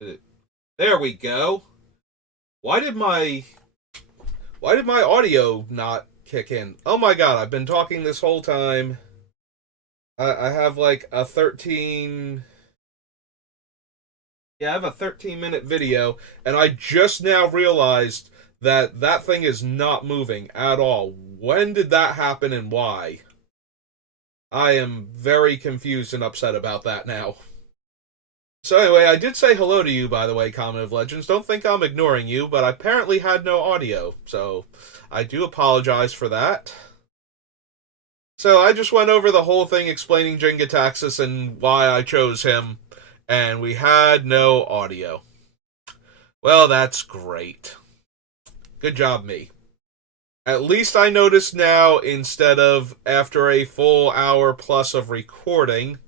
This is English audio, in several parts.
There we go. Why did my audio not kick in? Oh my god, I've been talking this whole time. I have like a 13 Yeah, I have a 13-minute video and I just now realized that that thing is not moving at all. When did that happen and why? I am very confused and upset about that now. So anyway, I did say hello to you, by the way, Comet of Legends. Don't think I'm ignoring you, but I apparently had no audio, so I do apologize for that. So I just went over the whole thing explaining Jin-Gitaxias and why I chose him, and we had no audio. Well, that's great. Good job, me. At least I noticed now, instead of after a full hour plus of recording,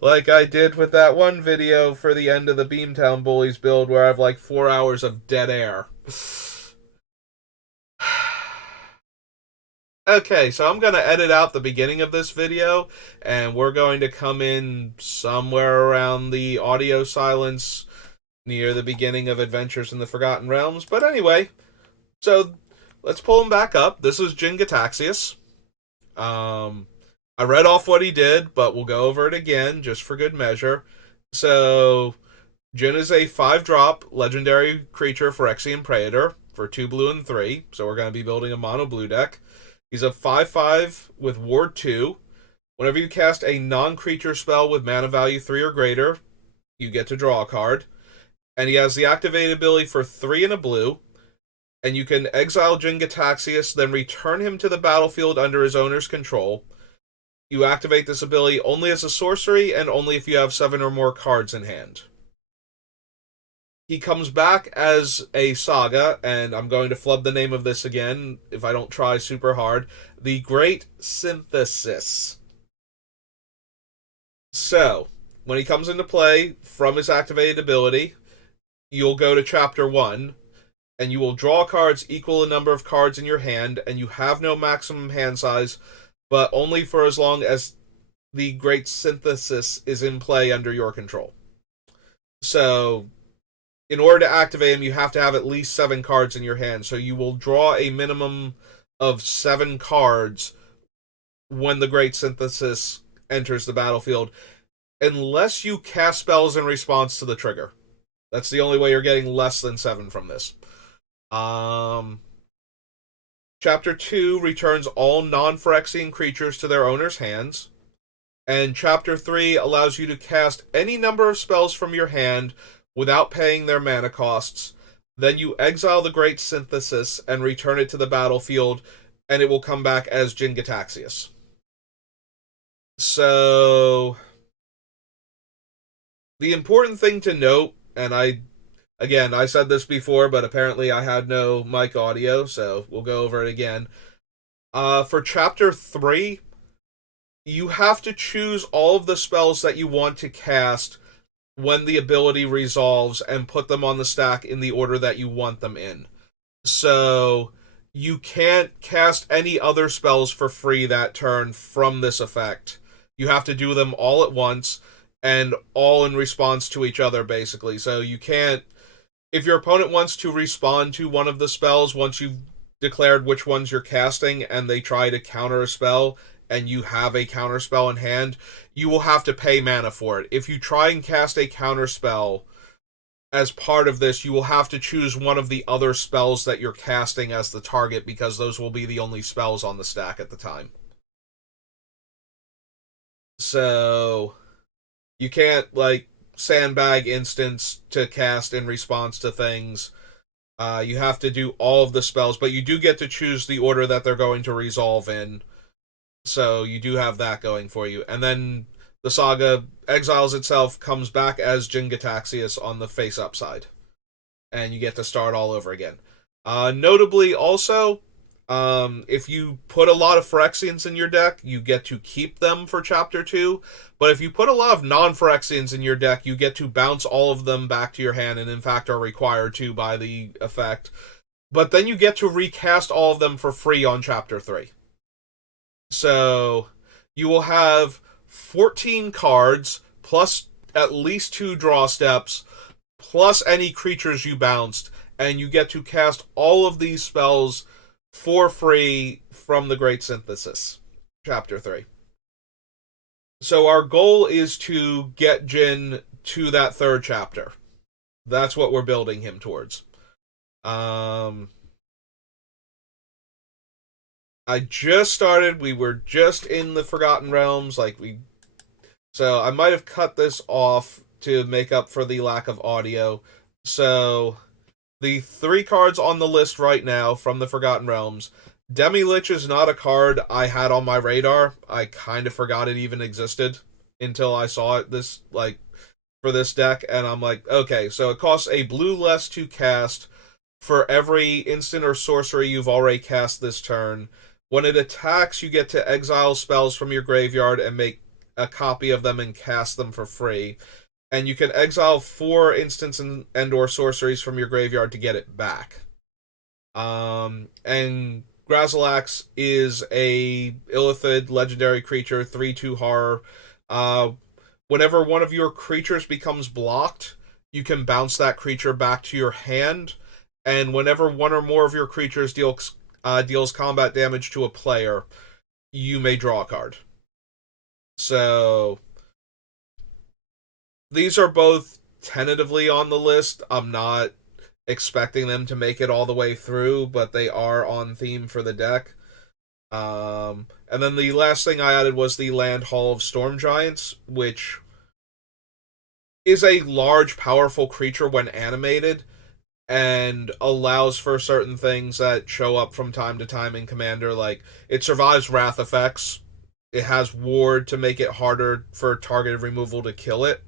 like I did with that one video for the end of the Beamtown Bullies build where I have like 4 hours of dead air. Okay, so I'm going to edit out the beginning of this video, and we're going to come in somewhere around the audio silence near the beginning of Adventures in the Forgotten Realms. But anyway, so let's pull him back up. This is Jin-Gitaxias. I read off what he did, but we'll go over it again just for good measure. So, Jin is a 5-drop legendary creature Phyrexian Praetor for 2 blue and 3. So we're going to be building a mono blue deck. He's a 5/5 with Ward 2. Whenever you cast a non-creature spell with mana value 3 or greater, you get to draw a card. And he has the activate ability for 3 and a blue. And you can exile Jin-Gitaxias, then return him to the battlefield under his owner's control. You activate this ability only as a sorcery and only if you have 7 or more cards in hand. He comes back as a saga, and I'm going to flub the name of this again if I don't try super hard. The Great Synthesis. So, when he comes into play from his activated ability, you'll go to Chapter 1, and you will draw cards equal the number of cards in your hand, and you have no maximum hand size, but only for as long as the Great Synthesis is in play under your control. So, in order to activate him, you have to have at least 7 cards in your hand. So you will draw a minimum of 7 cards when the Great Synthesis enters the battlefield, unless you cast spells in response to the trigger. That's the only way you're getting less than 7 from this. Chapter 2 returns all non-Phyrexian creatures to their owner's hands. And Chapter 3 allows you to cast any number of spells from your hand without paying their mana costs. Then you exile the Great Synthesis and return it to the battlefield, and it will come back as Jin-Gitaxias. So, the important thing to note, and I said this before, but apparently I had no mic audio, so we'll go over it again. For Chapter 3, you have to choose all of the spells that you want to cast when the ability resolves and put them on the stack in the order that you want them in. So, you can't cast any other spells for free that turn from this effect. You have to do them all at once, and all in response to each other, basically. So you can't... If your opponent wants to respond to one of the spells once you've declared which ones you're casting, and they try to counter a spell, and you have a counter spell in hand, you will have to pay mana for it. If you try and cast a counter spell as part of this, you will have to choose one of the other spells that you're casting as the target, because those will be the only spells on the stack at the time. So, you can't, like, sandbag instants to cast in response to things. You have to do all of the spells, but you do get to choose the order that they're going to resolve in. So you do have that going for you. And then the saga exiles itself, comes back as Jin-Gitaxias on the face-up side. And you get to start all over again. Notably also, if you put a lot of Phyrexians in your deck, you get to keep them for Chapter 2. But if you put a lot of non-Phyrexians in your deck, you get to bounce all of them back to your hand, and in fact are required to by the effect. But then you get to recast all of them for free on Chapter 3. So, you will have 14 cards plus at least 2 draw steps, plus any creatures you bounced, and you get to cast all of these spells for free from the Great Synthesis, Chapter 3. So our goal is to get Jin to that 3rd chapter. That's what we're building him towards. I just started. We were just in the Forgotten Realms. So I might have cut this off to make up for the lack of audio. So the 3 cards on the list right now from the Forgotten Realms. Demi-Lich is not a card I had on my radar. I kind of forgot it even existed until I saw it for this deck, and I'm like, okay, so it costs a blue less to cast for every instant or sorcery you've already cast this turn. When it attacks, you get to exile spells from your graveyard and make a copy of them and cast them for free. And you can exile 4 instants and or sorceries from your graveyard to get it back. And Grazilax is a Illithid legendary creature, 3/2 horror. Whenever one of your creatures becomes blocked, you can bounce that creature back to your hand, and whenever one or more of your creatures deals combat damage to a player, you may draw a card. So these are both tentatively on the list. I'm not expecting them to make it all the way through, but they are on theme for the deck. And then the last thing I added was the Land Hall of Storm Giants, which is a large, powerful creature when animated, and allows for certain things that show up from time to time in Commander, like it survives wrath effects, it has ward to make it harder for targeted removal to kill it,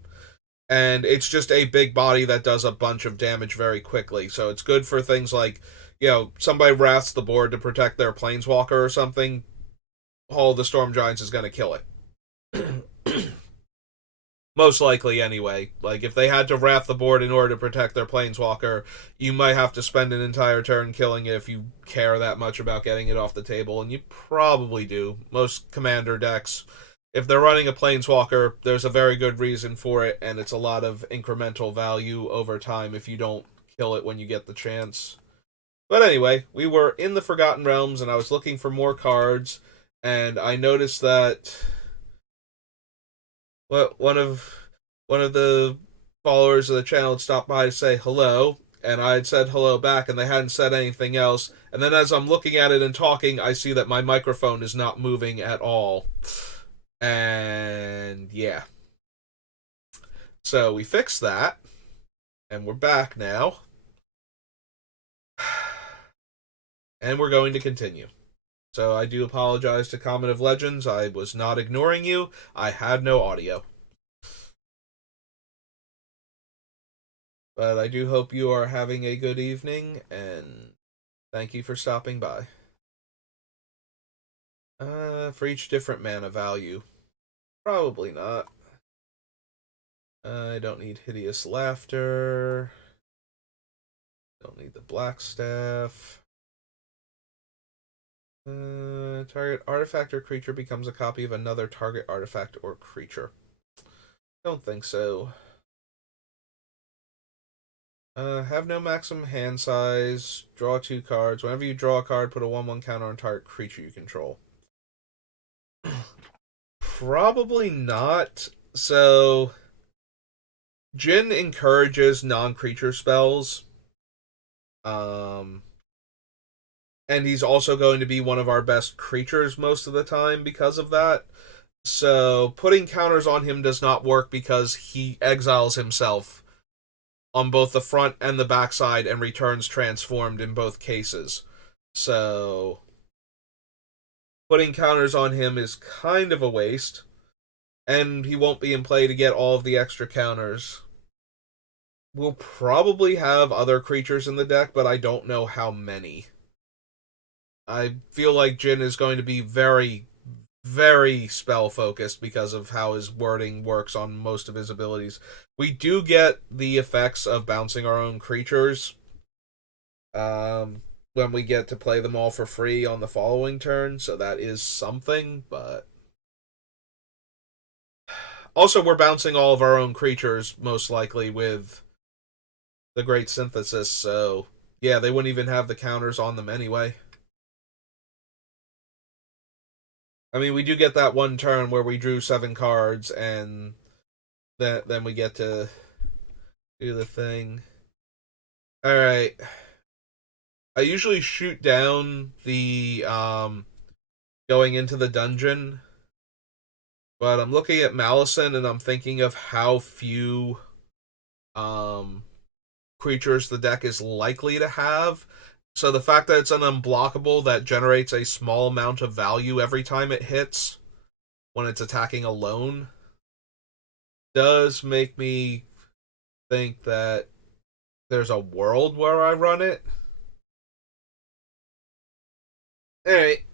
and it's just a big body that does a bunch of damage very quickly. So it's good for things like, somebody wraths the board to protect their Planeswalker or something, Hall of the Storm Giants is going to kill it. Most likely, anyway. Like, if they had to wrath the board in order to protect their Planeswalker, you might have to spend an entire turn killing it if you care that much about getting it off the table, and you probably do. Most Commander decks, if they're running a Planeswalker, there's a very good reason for it, and it's a lot of incremental value over time if you don't kill it when you get the chance. But anyway, we were in the Forgotten Realms, and I was looking for more cards, and I noticed that one of the followers of the channel had stopped by to say hello, and I had said hello back, and they hadn't said anything else. And then as I'm looking at it and talking, I see that my microphone is not moving at all. And yeah. So we fixed that, and we're back now. And we're going to continue. So I do apologize to Comet of Legends. I was not ignoring you. I had no audio. But I do hope you are having a good evening, and thank you for stopping by. For each different mana value. Probably not. I don't need Hideous Laughter. Don't need the Black Staff. Target artifact or creature becomes a copy of another target artifact or creature. Don't think so. Have no maximum hand size. Draw 2 cards. Whenever you draw a card, put a 1/1 counter on target creature you control. Probably not. So, Jin encourages non-creature spells. And he's also going to be one of our best creatures most of the time because of that. So, putting counters on him does not work because he exiles himself on both the front and the back side and returns transformed in both cases. So, putting counters on him is kind of a waste, and he won't be in play to get all of the extra counters. We'll probably have other creatures in the deck, but I don't know how many. I feel like Jin is going to be very, very spell-focused because of how his wording works on most of his abilities. We do get the effects of bouncing our own creatures when we get to play them all for free on the following turn, so that is something, but Also, we're bouncing all of our own creatures, most likely, with the Great Synthesis, so yeah, they wouldn't even have the counters on them anyway. I mean, we do get that one turn where we drew 7 cards, and then we get to do the thing. Alright. I usually shoot down the going into the dungeon, but I'm looking at Malison and I'm thinking of how few um creatures the deck is likely to have. So the fact that it's an unblockable that generates a small amount of value every time it hits when it's attacking alone does make me think that there's a world where I run it. Alright.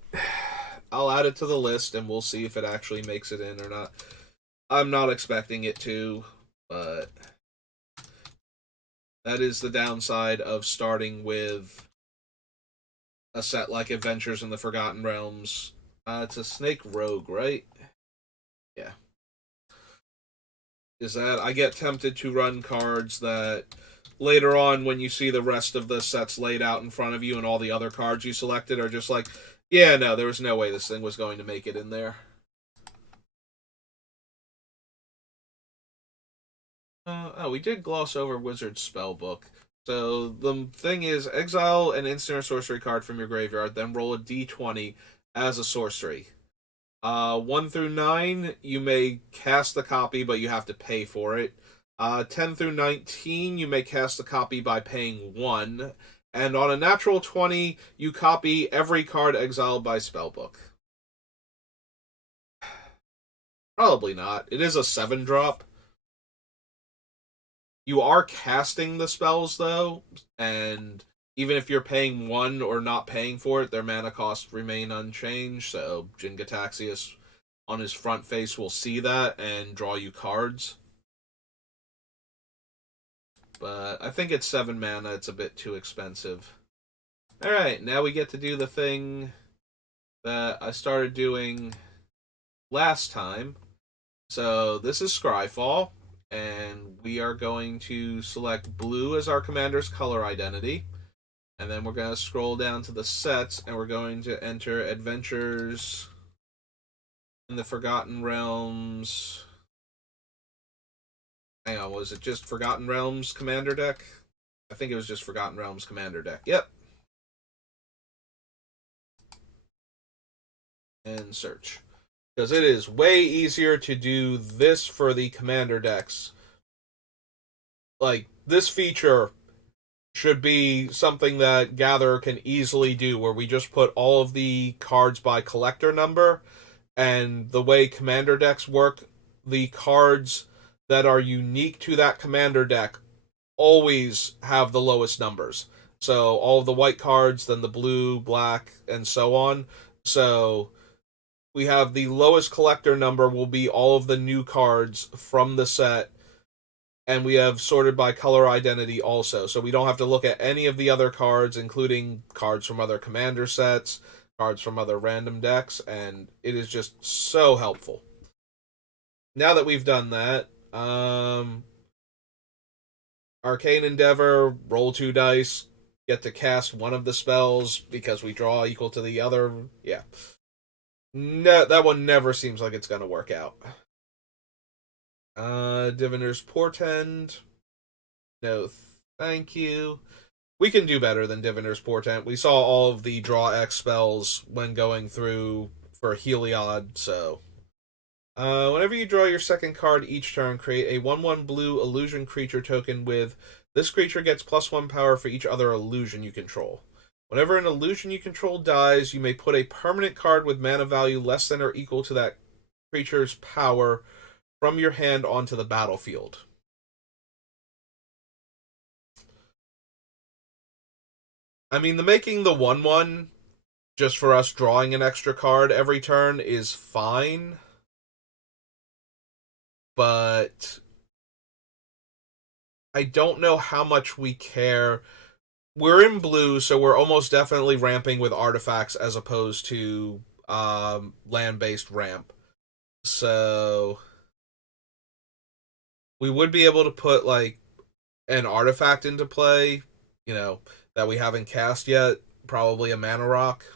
I'll add it to the list and we'll see if it actually makes it in or not. I'm not expecting it to, but that is the downside of starting with a set like Adventures in the Forgotten Realms. It's a Snake Rogue, right? Yeah. Is that I get tempted to run cards that later on, when you see the rest of the sets laid out in front of you and all the other cards you selected are just like, yeah, no, there was no way this thing was going to make it in there. We did gloss over Wizard's Spellbook. So the thing is, exile an instant or sorcery card from your graveyard, then roll a d20 as a sorcery. 1 through 9, you may cast the copy, but you have to pay for it. 10 through 19, you may cast the copy by paying 1. And on a natural 20, you copy every card exiled by Spellbook. Probably not. It is a 7-drop. You are casting the spells, though, and even if you're paying 1 or not paying for it, their mana costs remain unchanged, so Jin-Gitaxias on his front face will see that and draw you cards. But I think it's 7 mana, it's a bit too expensive. Alright, now we get to do the thing that I started doing last time. So this is Scryfall, and we are going to select blue as our commander's color identity. And then we're going to scroll down to the sets, and we're going to enter Adventures in the Forgotten Realms. Hang on, was it just Forgotten Realms Commander deck? I think it was just Forgotten Realms Commander deck. Yep. And search. Because it is way easier to do this for the Commander decks. Like, this feature should be something that Gatherer can easily do, where we just put all of the cards by collector number, and the way Commander decks work, the cards that are unique to that Commander deck always have the lowest numbers. So all of the white cards, then the blue, black, and so on. So we have the lowest collector number will be all of the new cards from the set, and we have sorted by color identity also. So we don't have to look at any of the other cards, including cards from other commander sets, cards from other random decks, and it is just so helpful. Now that we've done that, Arcane Endeavor, roll 2 dice, get to cast one of the spells because we draw equal to the other. Yeah. No, that one never seems like it's gonna work out. Diviner's Portent. No, thank you. We can do better than Diviner's Portent. We saw all of the draw X spells when going through for Heliod, so. Whenever you draw your second card each turn, create a 1/1 blue illusion creature token with this creature gets +1 power for each other illusion you control. Whenever an illusion you control dies, you may put a permanent card with mana value less than or equal to that creature's power from your hand onto the battlefield. I mean, the making the 1/1 just for us drawing an extra card every turn is fine, but I don't know how much we care. We're in blue, so we're almost definitely ramping with artifacts as opposed to land-based ramp. So We would be able to put like an artifact into play, you know, that we haven't cast yet. Probably a mana rock.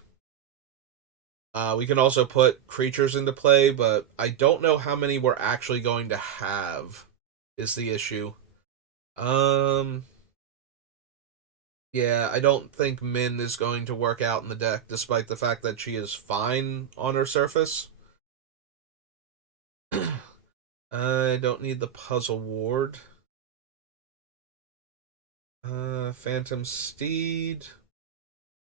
We can also put creatures into play, but I don't know how many we're actually going to have. Is the issue? Um, yeah, I don't think Min is going to work out in the deck, despite the fact that she is fine on her surface. I don't need the puzzle ward. Phantom Steed.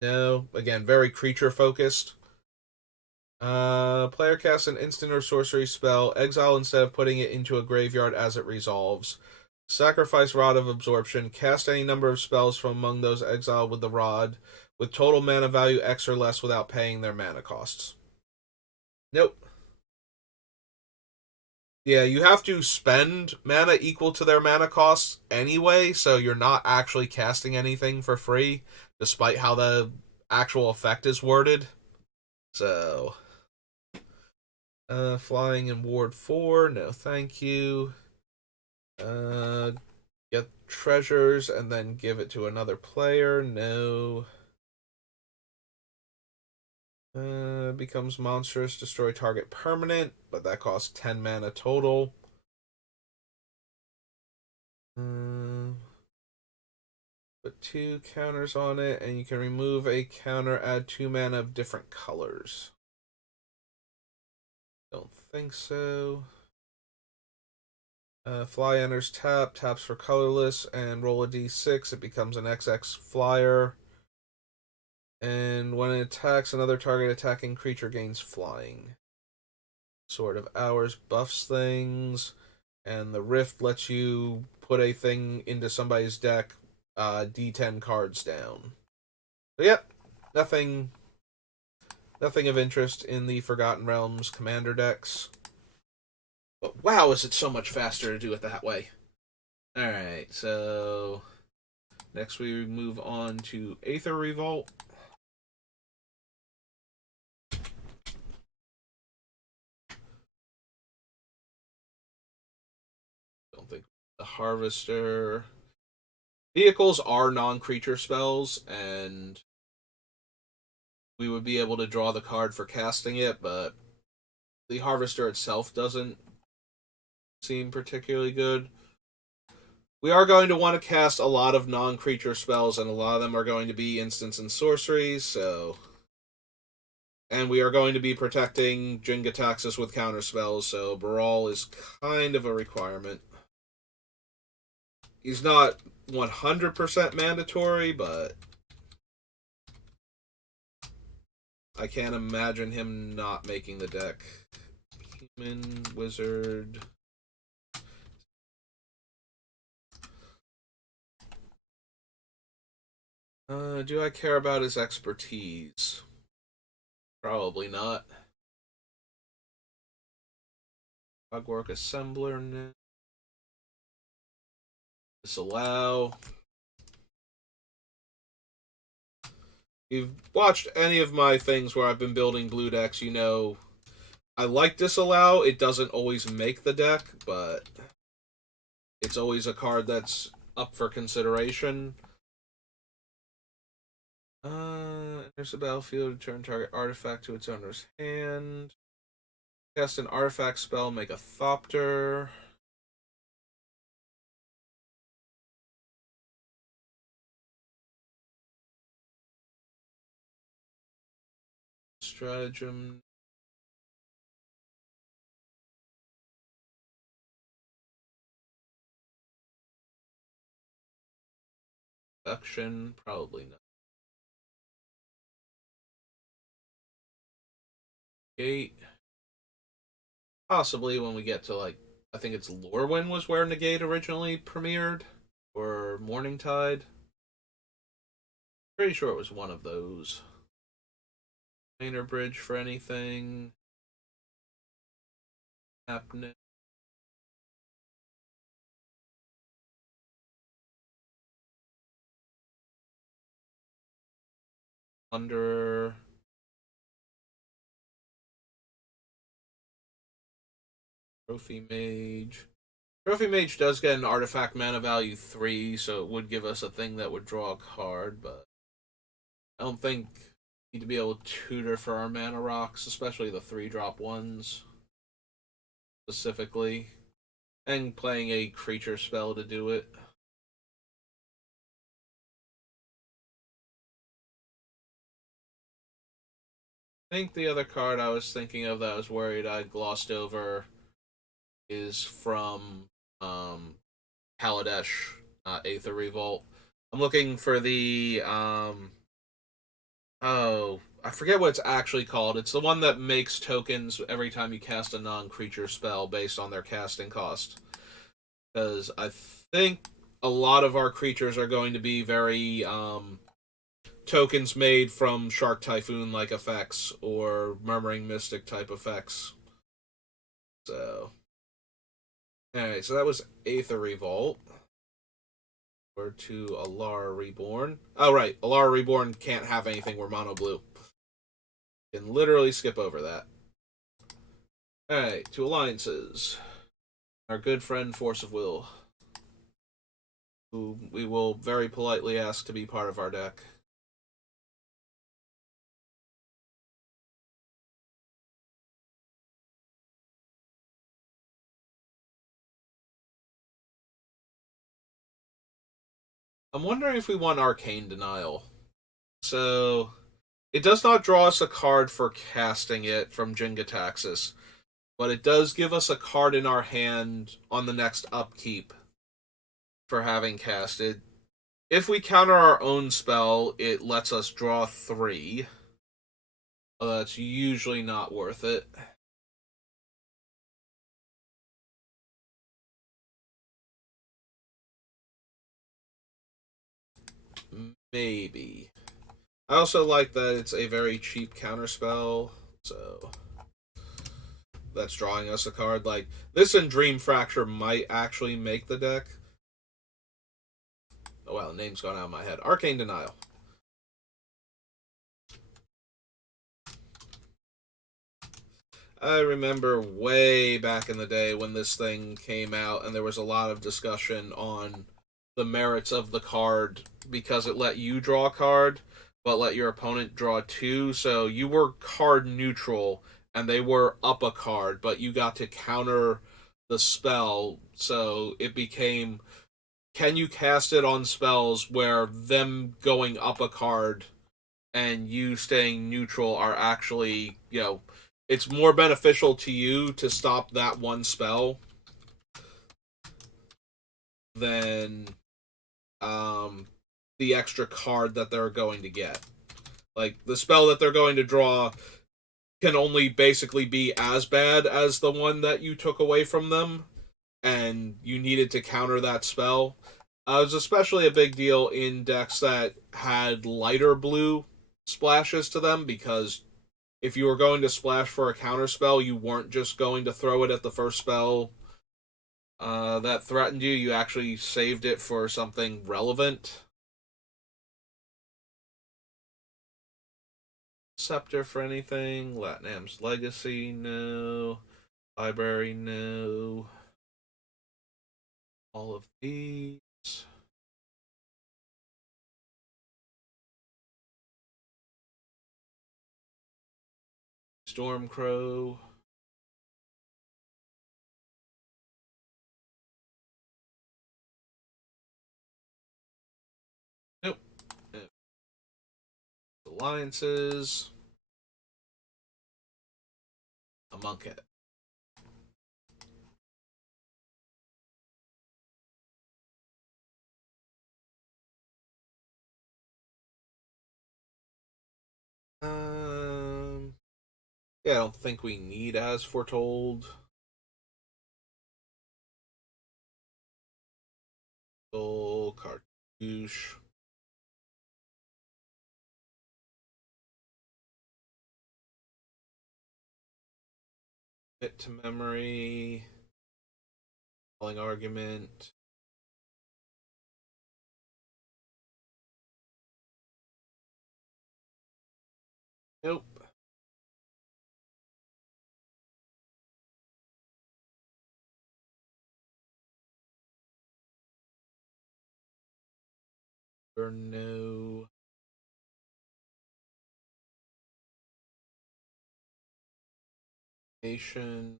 No, again, very creature focused. Player casts an instant or sorcery spell, exile instead of putting it into a graveyard as it resolves. Sacrifice Rod of Absorption, cast any number of spells from among those exiled with the rod, with total mana value X or less without paying their mana costs. Nope. Yeah, you have to spend mana equal to their mana costs anyway, so you're not actually casting anything for free, despite how the actual effect is worded. So, flying in Ward 4, no thank you. Get treasures and then give it to another player, no. Becomes monstrous, destroy target permanent, but that costs 10 mana total. Put 2 counters on it, and you can remove a counter, add 2 mana of different colors. Don't think so. Fly enters tap, taps for colorless, and roll a d6. It becomes an XX flyer. And when it attacks, another target attacking creature gains flying. Sword of Hours buffs things, and the Rift lets you put a thing into somebody's deck, D10 cards down. So yep, nothing of interest in the Forgotten Realms commander decks. But wow, is it so much faster to do it that way. Alright, so next we move on to Aether Revolt. Don't think the Harvester. Vehicles are non-creature spells, and we would be able to draw the card for casting it, but the Harvester itself doesn't seem particularly good. We are going to want to cast a lot of non-creature spells, and a lot of them are going to be instants and sorceries, so... And we are going to be protecting Jin-Gitaxias with counter spells, so Baral is kind of a requirement. He's not 100% mandatory, but I can't imagine him not making the deck. Human, wizard... do I care about his expertise? Probably not. Cogwork Assembler, disallow. If you've watched any of my things where I've been building blue decks, you know I like disallow. It doesn't always make the deck, but it's always a card that's up for consideration. Enters the battlefield, return target artifact to its owner's hand. Cast an artifact spell, make a Thopter. Stratagem. Production, probably not. Gate. Possibly when we get to, like, I think it's Lorwyn was where Negate originally premiered, or Morningtide. Pretty sure it was one of those. Planar Bridge for anything. Happening. Under. Trophy Mage. Trophy Mage does get an artifact mana value 3, so it would give us a thing that would draw a card, but I don't think we need to be able to tutor for our mana rocks, especially the 3-drop ones specifically, and playing a creature spell to do it. I think the other card I was thinking of that I was worried I glossed over is from Kaladesh, Aether Revolt. I'm looking for the oh, I forget what it's actually called. It's the one that makes tokens every time you cast a non-creature spell based on their casting cost. Because I think a lot of our creatures are going to be very tokens made from Shark Typhoon like effects or Murmuring Mystic type effects. So, alright, so that was Aether Revolt. We're to Alara Reborn. Oh, right, Alara Reborn can't have anything. We're mono blue. Can literally skip over that. Alright, two alliances. Our good friend Force of Will, who we will very politely ask to be part of our deck. I'm wondering if we want Arcane Denial. So, it does not draw us a card for casting it from Jin-Gitaxias, but it does give us a card in our hand on the next upkeep for having casted. If we counter our own spell, it lets us draw 3. That's usually not worth it. Maybe. I also like that it's a very cheap counterspell, so that's drawing us a card. Like, this and Dream Fracture might actually make the deck. Oh, wow, the name's gone out of my head. Arcane Denial. I remember way back in the day when this thing came out, and there was a lot of discussion on the merits of the card because it let you draw a card, but let your opponent draw 2. So you were card neutral, and they were up a card, but you got to counter the spell. So it became, can you cast it on spells where them going up a card and you staying neutral are actually, it's more beneficial to you to stop that one spell than the extra card that they're going to get. Like, the spell that they're going to draw can only basically be as bad as the one that you took away from them, and you needed to counter that spell. It was especially a big deal in decks that had lighter blue splashes to them, because if you were going to splash for a counter spell, you weren't just going to throw it at the first spell that threatened you. You actually saved it for something relevant. Scepter for anything. Latnam's Legacy, no. Library, no. All of these. Stormcrow. Nope. Alliances. A Monkhead. Yeah, I don't think we need As Foretold. Soul, Cartouche. Commit to Memory. Calling Argument. Nope. Or no. Nation.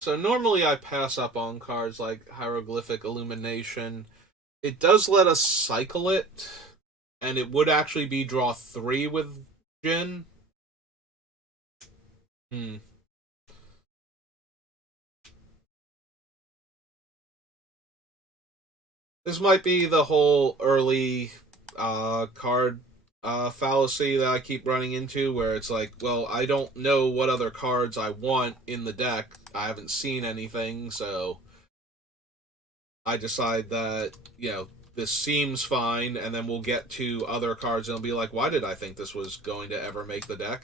So normally I pass up on cards like Hieroglyphic Illumination. It does let us cycle it, and it would actually be draw 3 with Jin. Hmm. This might be the whole early card fallacy that I keep running into, where it's like, well, I don't know what other cards I want in the deck. I haven't seen anything, so I decide that, this seems fine, and then we'll get to other cards and it'll be like, why did I think this was going to ever make the deck?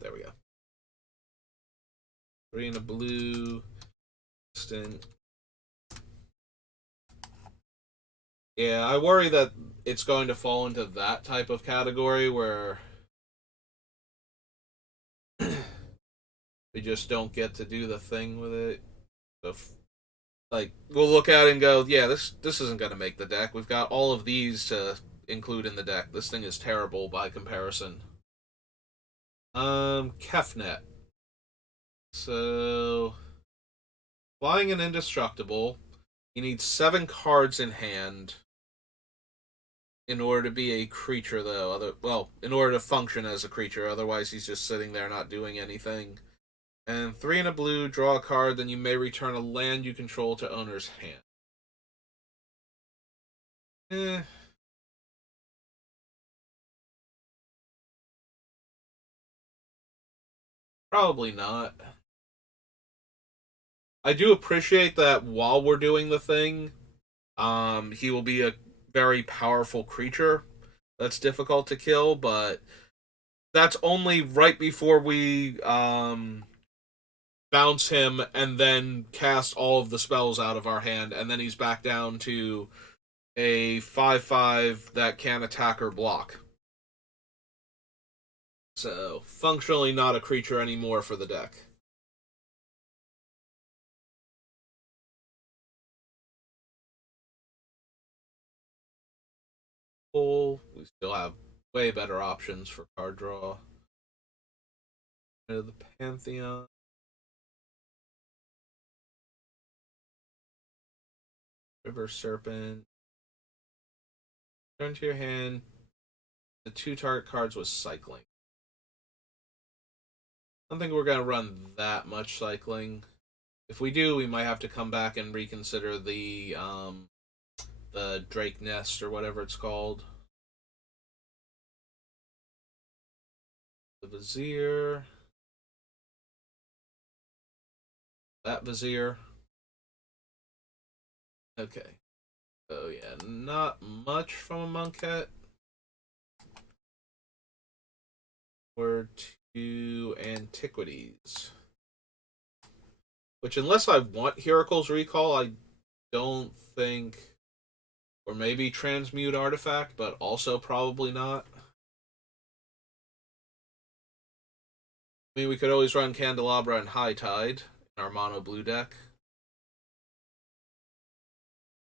There we go. 3 and a blue. Instant. Yeah, I worry that it's going to fall into that type of category where we just don't get to do the thing with it. So, like, we'll look at it and go, yeah, this isn't going to make the deck. We've got all of these to include in the deck. This thing is terrible by comparison. Kefnet. So, flying an indestructible. You need 7 cards in hand in order to be a creature, though. In order to function as a creature. Otherwise, he's just sitting there not doing anything. And 3 and a blue, draw a card, then you may return a land you control to owner's hand. Eh. Probably not. I do appreciate that while we're doing the thing, he will be a very powerful creature that's difficult to kill, but that's only right before we bounce him and then cast all of the spells out of our hand, and then he's back down to a 5/5 that can attack or block. So, functionally not a creature anymore for the deck. We still have way better options for card draw. The Pantheon. River Serpent. Turn to your hand. The 2 target cards was cycling. I don't think we're going to run that much cycling. If we do, we might have to come back and reconsider the Drake Nest or whatever it's called. The Vizier. That Vizier. Okay. So yeah, not much from a Monkette. We're to Antiquities. Which, unless I want Heracle's Recall, I don't think... Or maybe Transmute Artifact, but also probably not. I mean, we could always run Candelabra and High Tide in our mono blue deck.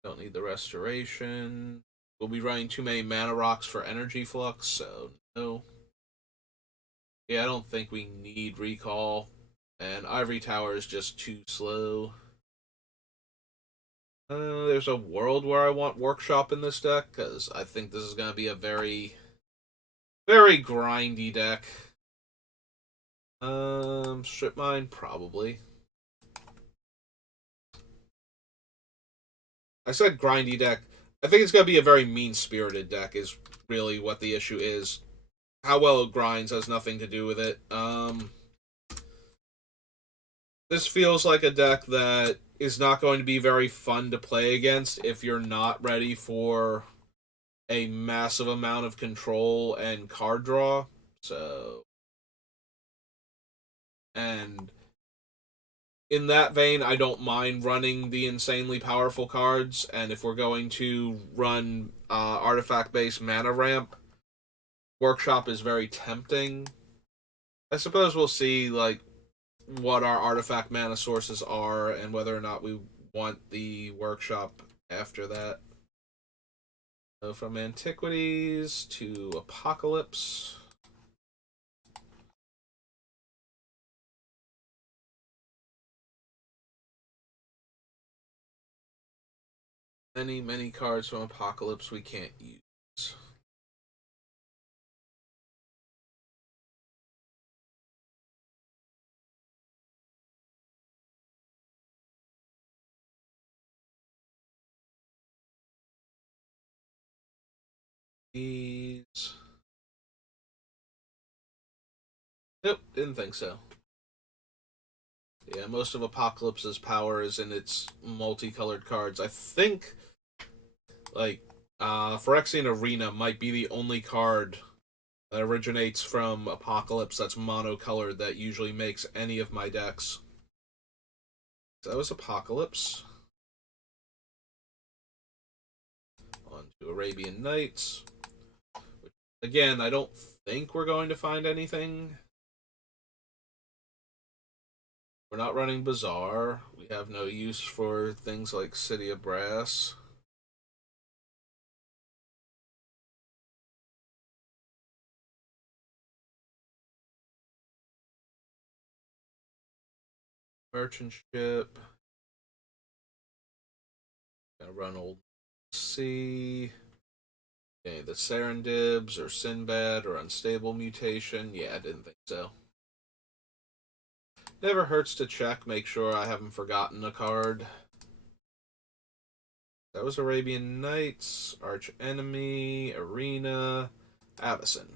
Don't need the Restoration. We'll be running too many mana rocks for Energy Flux, so no. Yeah, I don't think we need Recall. And Ivory Tower is just too slow. There's a world where I want Workshop in this deck, because I think this is going to be a very, very grindy deck. Strip Mine, probably. I said grindy deck. I think it's going to be a very mean-spirited deck, is really what the issue is. How well it grinds has nothing to do with it. This feels like a deck that is not going to be very fun to play against if you're not ready for a massive amount of control and card draw. So, and in that vein, I don't mind running the insanely powerful cards. And if we're going to run artifact-based mana ramp, Workshop is very tempting. I suppose we'll see, like, what our artifact mana sources are and whether or not we want the workshop after that. So from Antiquities to Apocalypse. Many cards from Apocalypse we can't use. These. Nope, didn't think so. Yeah, most of Apocalypse's power is in its multicolored cards. I think, like, Phyrexian Arena might be the only card that originates from Apocalypse that's monocolored that usually makes any of my decks. So that was Apocalypse. On to Arabian Nights. Again, I don't think we're going to find anything. We're not running Bazaar. We have no use for things like City of Brass. Merchant Ship. Gonna run Old Sea. Okay, the Serendibs or Sinbad or Unstable Mutation. Yeah, I didn't think so. Never hurts to check, make sure I haven't forgotten a card. That was Arabian Nights, Arch Enemy, Arena, Avacyn.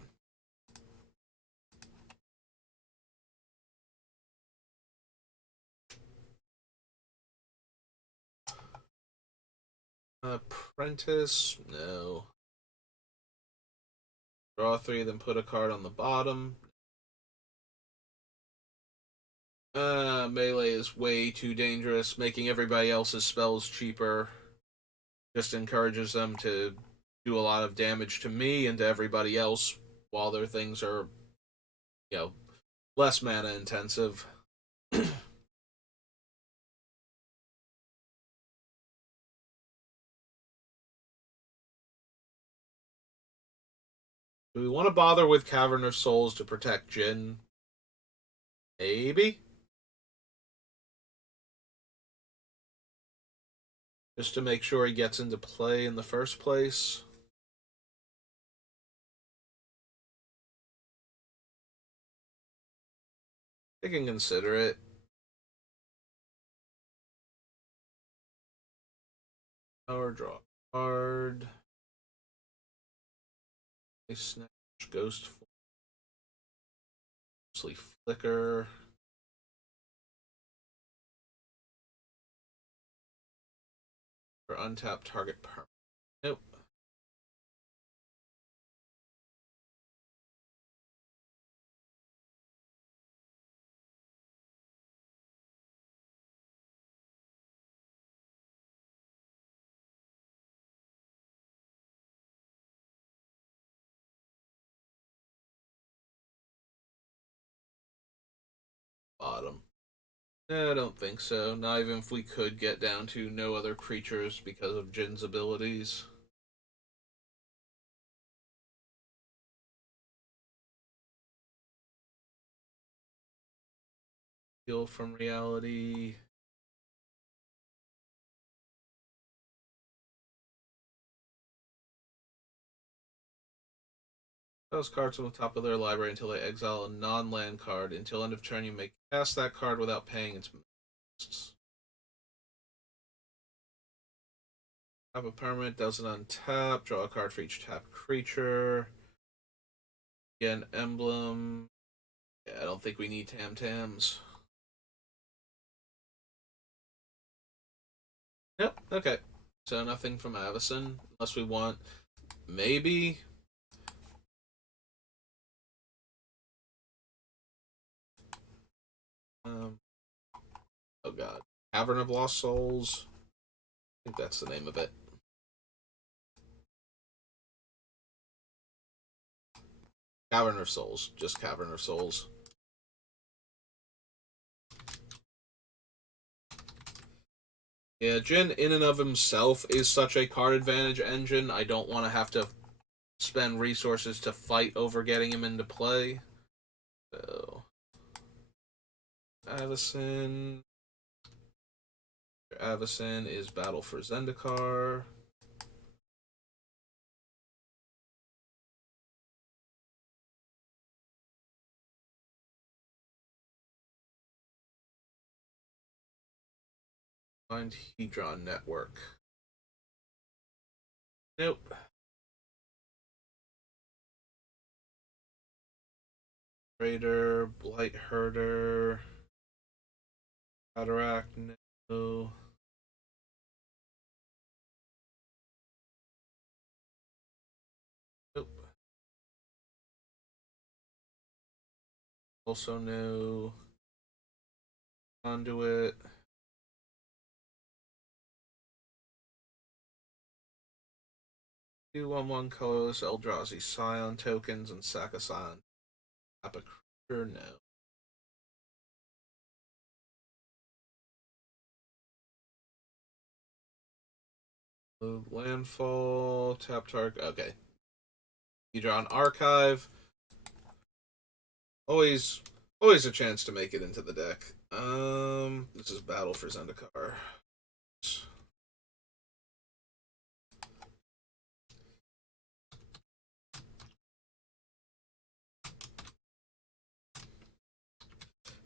Apprentice, no. Draw 3, then put a card on the bottom. Melee is way too dangerous. Making everybody else's spells cheaper just encourages them to do a lot of damage to me and to everybody else while their things are, less mana intensive. Do we want to bother with Cavern of Souls to protect Jin? Maybe? Just to make sure he gets into play in the first place. I can consider it. Power draw card. Snatch Ghost Flicker. Or untap target permanent. Nope. Bottom. No, I don't think so. Not even if we could get down to no other creatures because of Jin's abilities. Heal from reality. Those cards on the top of their library until they exile a non-land card. Until end of turn, you may cast that card without paying its costs. Have a permanent, doesn't untap. Draw a card for each tapped creature. Again, emblem. Yeah, I don't think we need Tam Tams. Yep, okay. So nothing from Avacyn, unless we want maybe. Oh god. Cavern of Lost Souls. I think that's the name of it. Cavern of Souls. Just Cavern of Souls. Yeah, Jin in and of himself is such a card advantage engine. I don't want to have to spend resources to fight over getting him into play. So, Avacyn. Avacyn is Battle for Zendikar. Find Hedron Network. Nope. Raider, Blight Herder, Cataract, no. Nope. Also no. Conduit. 2/1/1 colorless Eldrazi Scion tokens and sack a Scion. Tap a creature, no. Landfall, tap target. Okay. Hedron Archive. Always, always a chance to make it into the deck. This is Battle for Zendikar.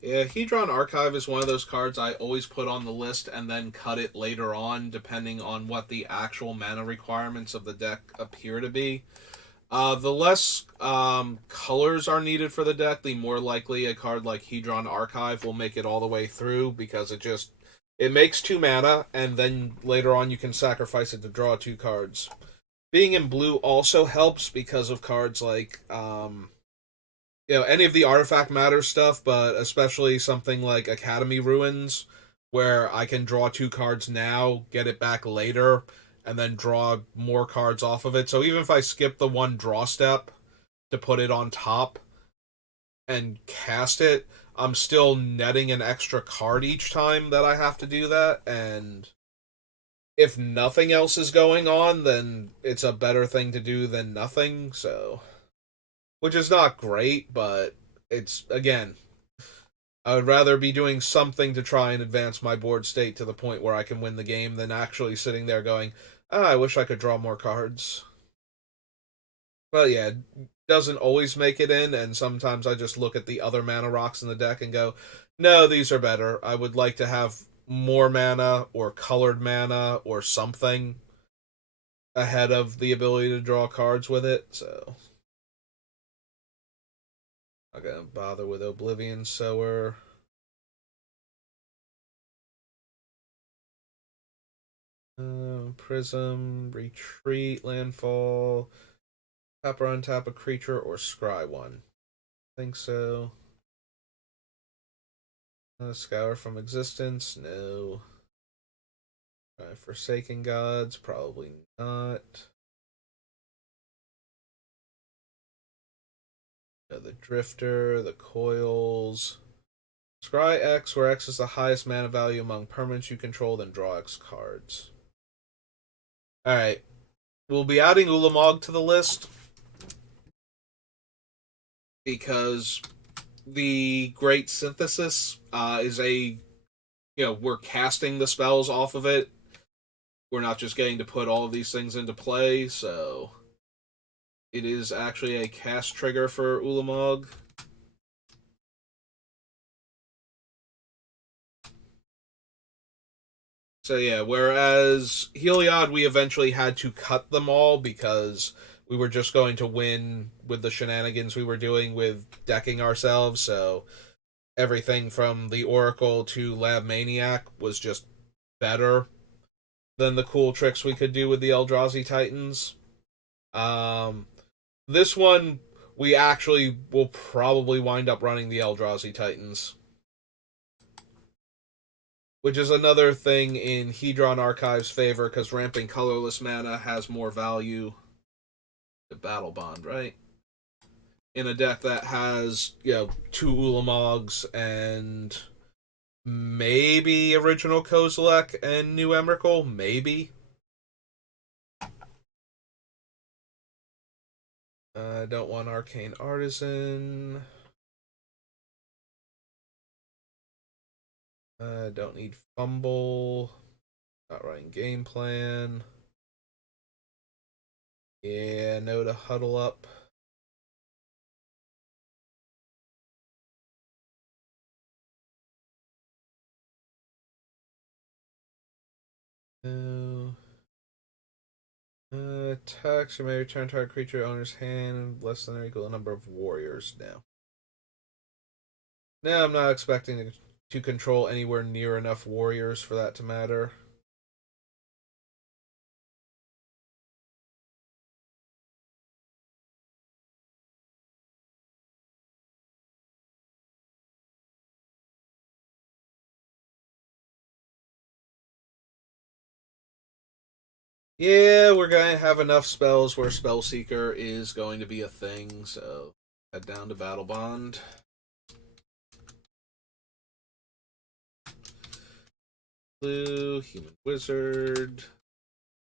Yeah, Hedron Archive is one of those cards I always put on the list and then cut it later on, depending on what the actual mana requirements of the deck appear to be. The less colors are needed for the deck, the more likely a card like Hedron Archive will make it all the way through, because it makes 2 mana, and then later on you can sacrifice it to draw 2 cards. Being in blue also helps because of cards like any of the artifact matter stuff, but especially something like Academy Ruins, where I can draw 2 cards now, get it back later, and then draw more cards off of it. So even if I skip the one draw step to put it on top and cast it, I'm still netting an extra card each time that I have to do that. And if nothing else is going on, then it's a better thing to do than nothing. So, which is not great, but it's, again, I would rather be doing something to try and advance my board state to the point where I can win the game than actually sitting there going, I wish I could draw more cards. But yeah, it doesn't always make it in, and sometimes I just look at the other mana rocks in the deck and go, no, these are better. I would like to have more mana or colored mana or something ahead of the ability to draw cards with it, so I'm not gonna bother with Oblivion Sower. Prism, Retreat, Landfall, tap or untap a creature, or scry one. I think so. Scour from Existence, no. Forsaken Gods, probably not. The Drifter, the Coils. Scry X, where X is the highest mana value among permanents you control, then draw X cards. Alright. We'll be adding Ulamog to the list because the Great Synthesis is we're casting the spells off of it. We're not just getting to put all of these things into play, so it is actually a cast trigger for Ulamog. So yeah, whereas Heliod, we eventually had to cut them all because we were just going to win with the shenanigans we were doing with decking ourselves, so everything from the Oracle to Lab Maniac was just better than the cool tricks we could do with the Eldrazi Titans. Um, this one, we actually will probably wind up running the Eldrazi Titans, which is another thing in Hedron Archive's favor, because ramping colorless mana has more value to Battle Bond, right? In a deck that has, 2 Ulamogs and Maybe original Kozilek and new Emrakul. Maybe. I don't want Arcane Artisan. Don't need Fumble. Not writing game plan. Yeah, no to huddle up. No. Attacks or may return target creature owner's hand less than or equal to number of warriors now. No, I'm not expecting to control anywhere near enough warriors for that to matter. Yeah, we're going to have enough spells where Spellseeker is going to be a thing, so head down to Battle Bond. Blue, Human Wizard,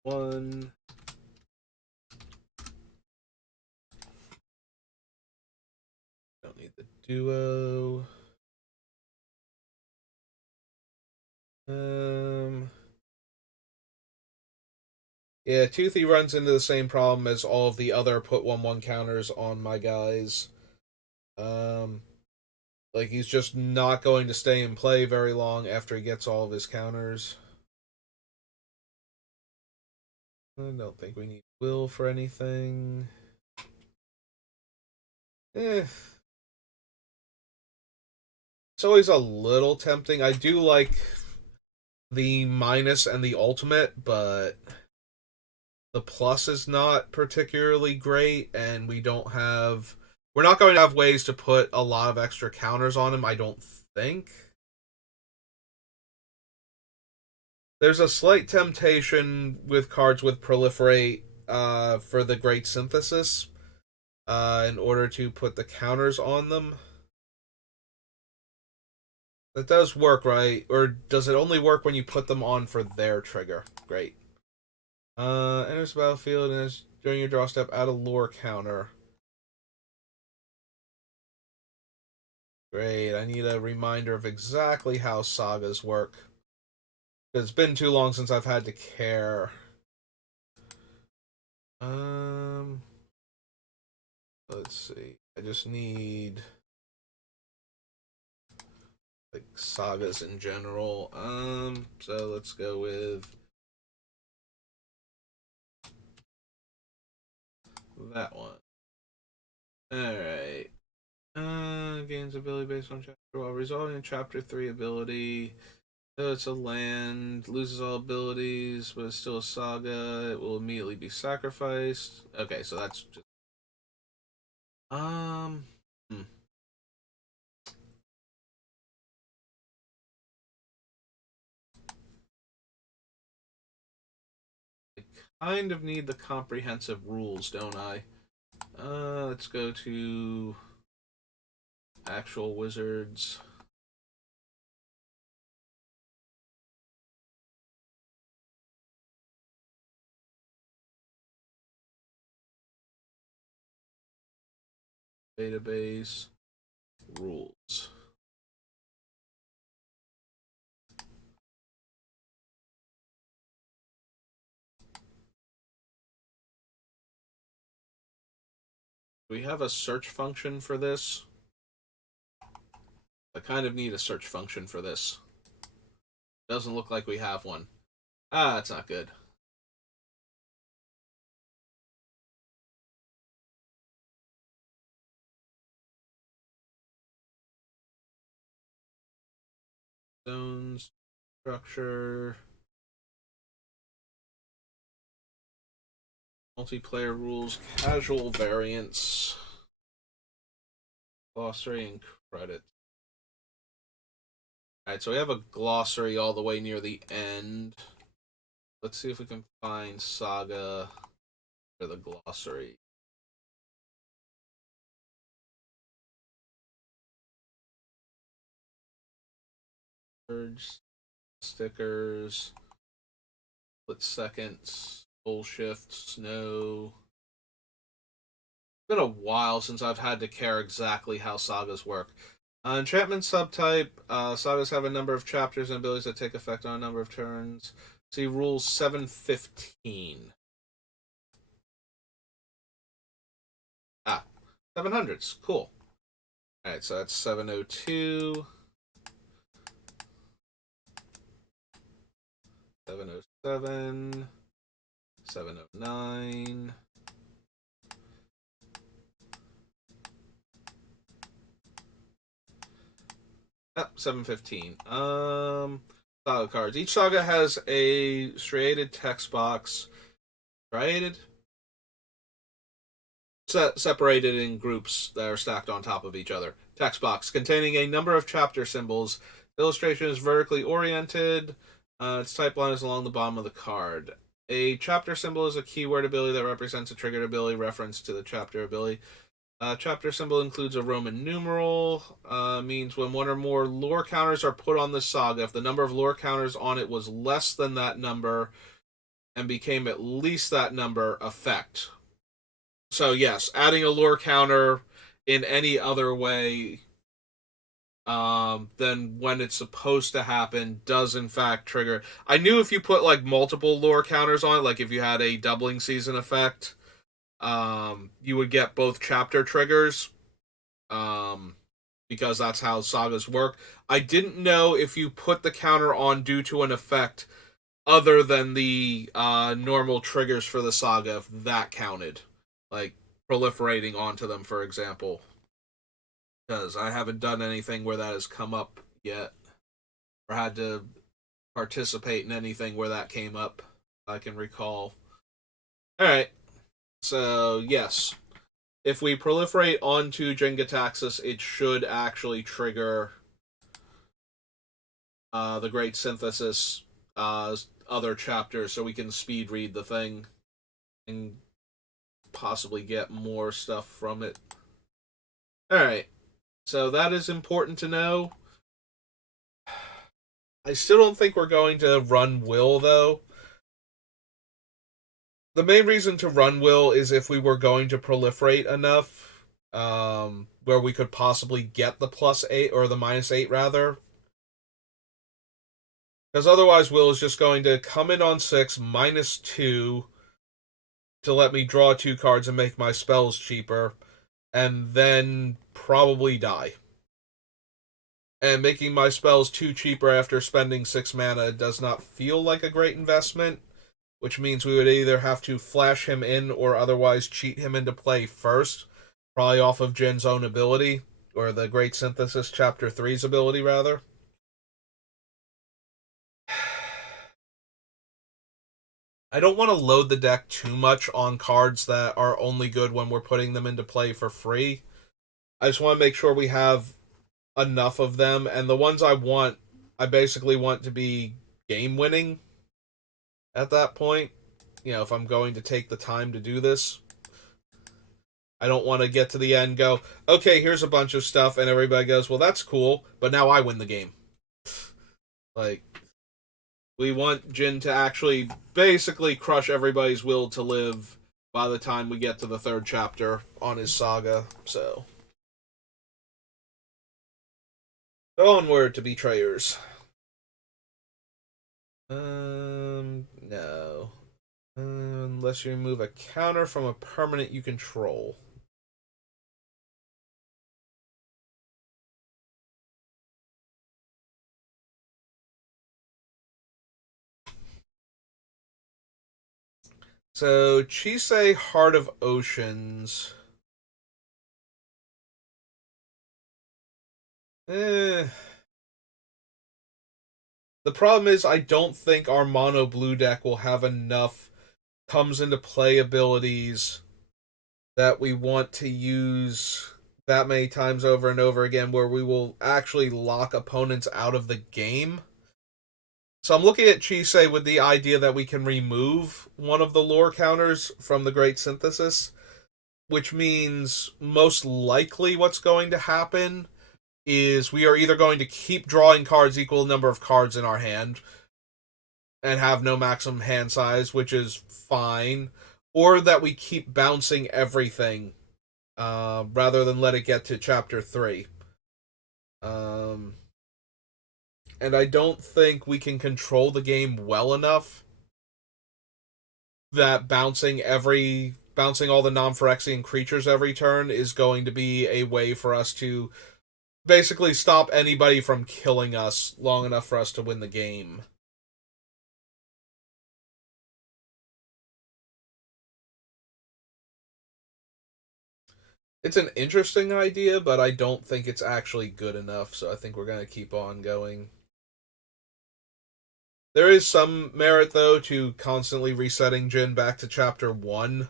1. Don't need the duo. Yeah, Toothy runs into the same problem as all of the other put 1/1 counters on my guys. Um, like he's just not going to stay in play very long after he gets all of his counters. I don't think we need Will for anything. Eh. It's always a little tempting. I do like the minus and the ultimate, but the plus is not particularly great, and we're not going to have ways to put a lot of extra counters on him, I don't think. There's a slight temptation with cards with proliferate for the great synthesis in order to put the counters on them. That does work, right? Or does it only work when you put them on for their trigger? Great. Enters the battlefield and is during your draw step, add a lore counter. Great. I need a reminder of exactly how sagas work. It's been too long since I've had to care. Um, let's see. I just need like sagas in general. So let's go with that one. Alright. Gains ability based on chapter. While resolving in chapter 3 ability. So it's a land, loses all abilities, but it's still a saga. It will immediately be sacrificed. Okay, so that's just hmm. I kind of need the comprehensive rules, don't I? Let's go to actual wizards. Database rules. Do we have a search function for this? I kind of need a search function for this. Doesn't look like we have one. Ah, that's not good. Zones, structure, multiplayer rules, casual variants, glossary, and credit. Alright, so we have a glossary all the way near the end. Let's see if we can find Saga for the glossary. Cards, stickers, split seconds, full shift, snow. It's been a while since I've had to care exactly how sagas work. Enchantment subtype. Sagas have a number of chapters and abilities that take effect on a number of turns. See rules 715. 700s. Cool. Alright, so that's 702. 707. 709. Oh, 715. Saga cards. Each saga has a striated text box. Striated? Separated in groups that are stacked on top of each other. Text box containing a number of chapter symbols. The illustration is vertically oriented. Its type line is along the bottom of the card. A chapter symbol is a keyword ability that represents a triggered ability reference to the chapter ability. Chapter symbol includes a Roman numeral. Means when one or more lore counters are put on the saga, if the number of lore counters on it was less than that number and became at least that number, effect. So yes, adding a lore counter in any other way than when it's supposed to happen does in fact trigger. I knew if you put like multiple lore counters on it, like if you had a doubling season effect, you would get both chapter triggers, because that's how sagas work. I didn't know if you put the counter on due to an effect other than the normal triggers for the saga, if that counted, like proliferating onto them, for example. Because I haven't done anything where that has come up yet, or had to participate in anything where that came up, I can recall. Alright, so yes. If we proliferate onto Jin-Gitaxias, it should actually trigger the Great Synthesis other chapters, so we can speed read the thing and possibly get more stuff from it. Alright, so that is important to know. I still don't think we're going to run Will, though. The main reason to run Will is if we were going to proliferate enough, where we could possibly get the +8, or the -8, rather. Because otherwise Will is just going to come in on 6, -2, to let me draw 2 cards and make my spells cheaper, and then probably die. And making my spells 2 cheaper after spending 6 mana does not feel like a great investment, which means we would either have to flash him in or otherwise cheat him into play first, probably off of Jin's own ability, or the Great Synthesis Chapter 3's ability, rather. I don't want to load the deck too much on cards that are only good when we're putting them into play for free. I just want to make sure we have enough of them, and the ones I want, I basically want to be game-winning at that point. You know, if I'm going to take the time to do this. I don't want to get to the end and go, okay, here's a bunch of stuff, and everybody goes, well, that's cool, but now I win the game. Like, we want Jin to actually basically crush everybody's will to live by the time we get to the 3rd chapter on his saga, so. Onward to Betrayers. No. Unless you remove a counter from a permanent you control. So, Chisei, Heart of Oceans. The problem is I don't think our mono blue deck will have enough comes into play abilities that we want to use that many times over and over again, where we will actually lock opponents out of the game. So I'm looking at Chisei with the idea that we can remove one of the lore counters from the Great Synthesis, which means most likely what's going to happen is we are either going to keep drawing cards equal number of cards in our hand and have no maximum hand size, which is fine, or that we keep bouncing everything rather than let it get to chapter 3. Um, and I don't think we can control the game well enough that bouncing all the non-Phyrexian creatures every turn is going to be a way for us to basically stop anybody from killing us long enough for us to win the game. It's an interesting idea, but I don't think it's actually good enough, so I think we're going to keep on going. There is some merit, though, to constantly resetting Jin back to chapter 1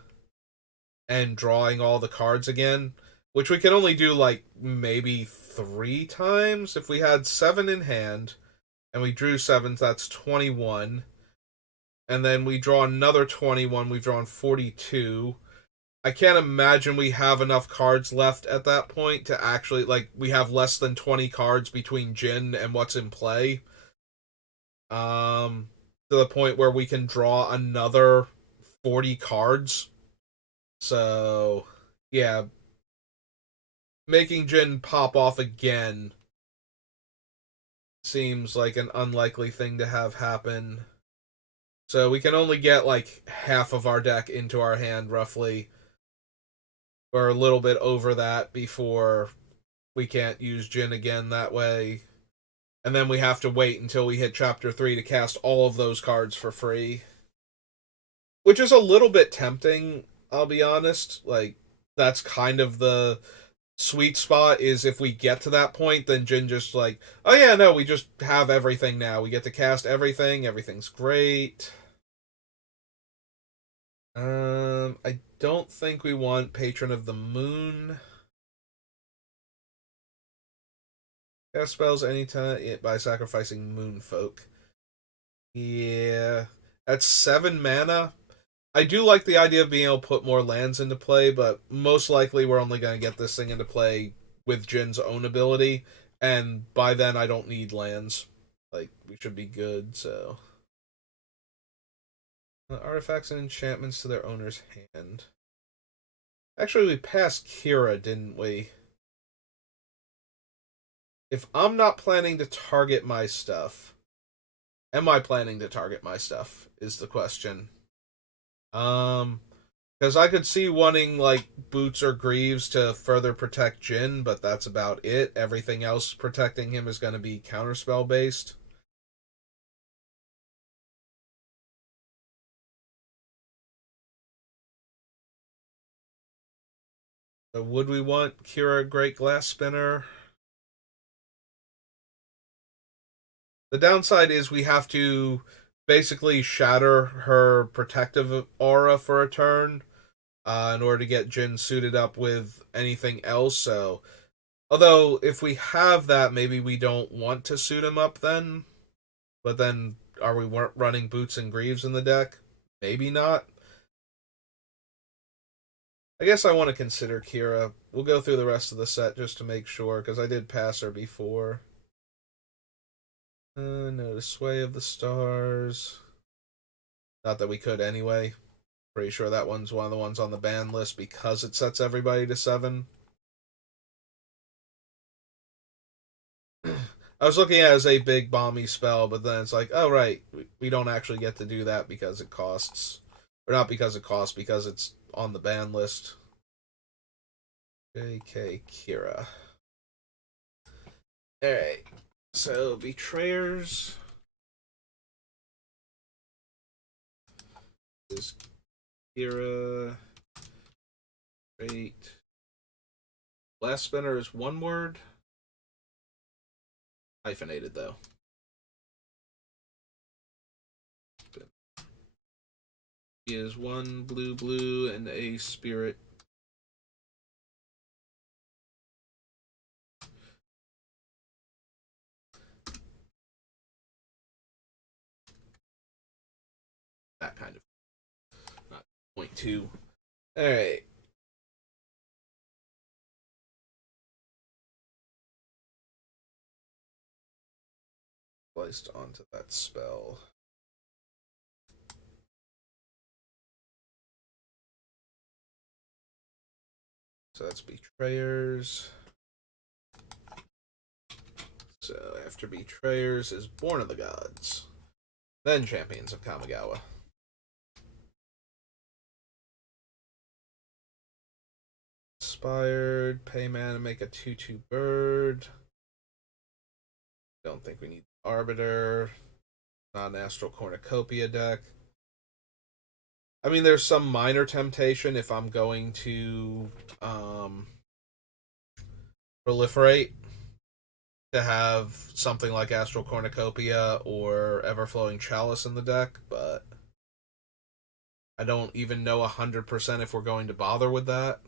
and drawing all the cards again, which we can only do, like, maybe 3 times. If we had 7 in hand, and we drew 7, that's 21, and then we draw another 21, we've drawn 42. I can't imagine we have enough cards left at that point to actually, like, we have less than 20 cards between Jin and what's in play. To the point where we can draw another 40 cards. So, yeah. Making Jin pop off again seems like an unlikely thing to have happen. So we can only get, like, half of our deck into our hand, roughly. Or a little bit over that before we can't use Jin again that way. And then we have to wait until we hit chapter 3 to cast all of those cards for free. Which is a little bit tempting, I'll be honest. Like, that's kind of the sweet spot, is if we get to that point, then Jin just like, oh yeah, no, we just have everything now. We get to cast everything. Everything's great. I don't think we want Patron of the Moon. Cast spells anytime by sacrificing Moonfolk. Yeah. That's 7 mana. I do like the idea of being able to put more lands into play, but most likely we're only going to get this thing into play with Jin's own ability, and by then I don't need lands. Like, we should be good, so... Artifacts and enchantments to their owner's hand. Actually, we passed Kira, didn't we? If I'm not planning to target my stuff... Am I planning to target my stuff, is the question. Because I could see wanting, like, Boots or Greaves to further protect Jin, but that's about it. Everything else protecting him is going to be counterspell based. So would we want Kira Great Glass Spinner? The downside is we have to basically shatter her protective aura for a turn in order to get Jin suited up with anything else, so... Although, if we have that, maybe we don't want to suit him up then. But then, are we running Boots and Greaves in the deck? Maybe not. I guess I want to consider Kira. We'll go through the rest of the set just to make sure, because I did pass her before. No, Sway of the Stars. Not that we could anyway. Pretty sure that one's one of the ones on the ban list because it sets everybody to 7. I was looking at it as a big bomby spell, but then it's like, oh right, we don't actually get to do that because it costs. Or not because it costs, because it's on the ban list. JK Kira. Alright. So, Betrayers is Kira. Great. Last Spinner is one word. Hyphenated, though. He is 1 blue and a spirit. That kind of. Not 0.2. Alright. placed onto that spell. So that's Betrayers. So after Betrayers is Born of the Gods. Then Champions of Kamigawa. Inspired, pay mana, make a 2/2 bird. Don't think we need Arbiter. Not an Astral Cornucopia deck. I mean, there's some minor temptation if I'm going to proliferate to have something like Astral Cornucopia or Everflowing Chalice in the deck, but I don't even know 100% if we're going to bother with that.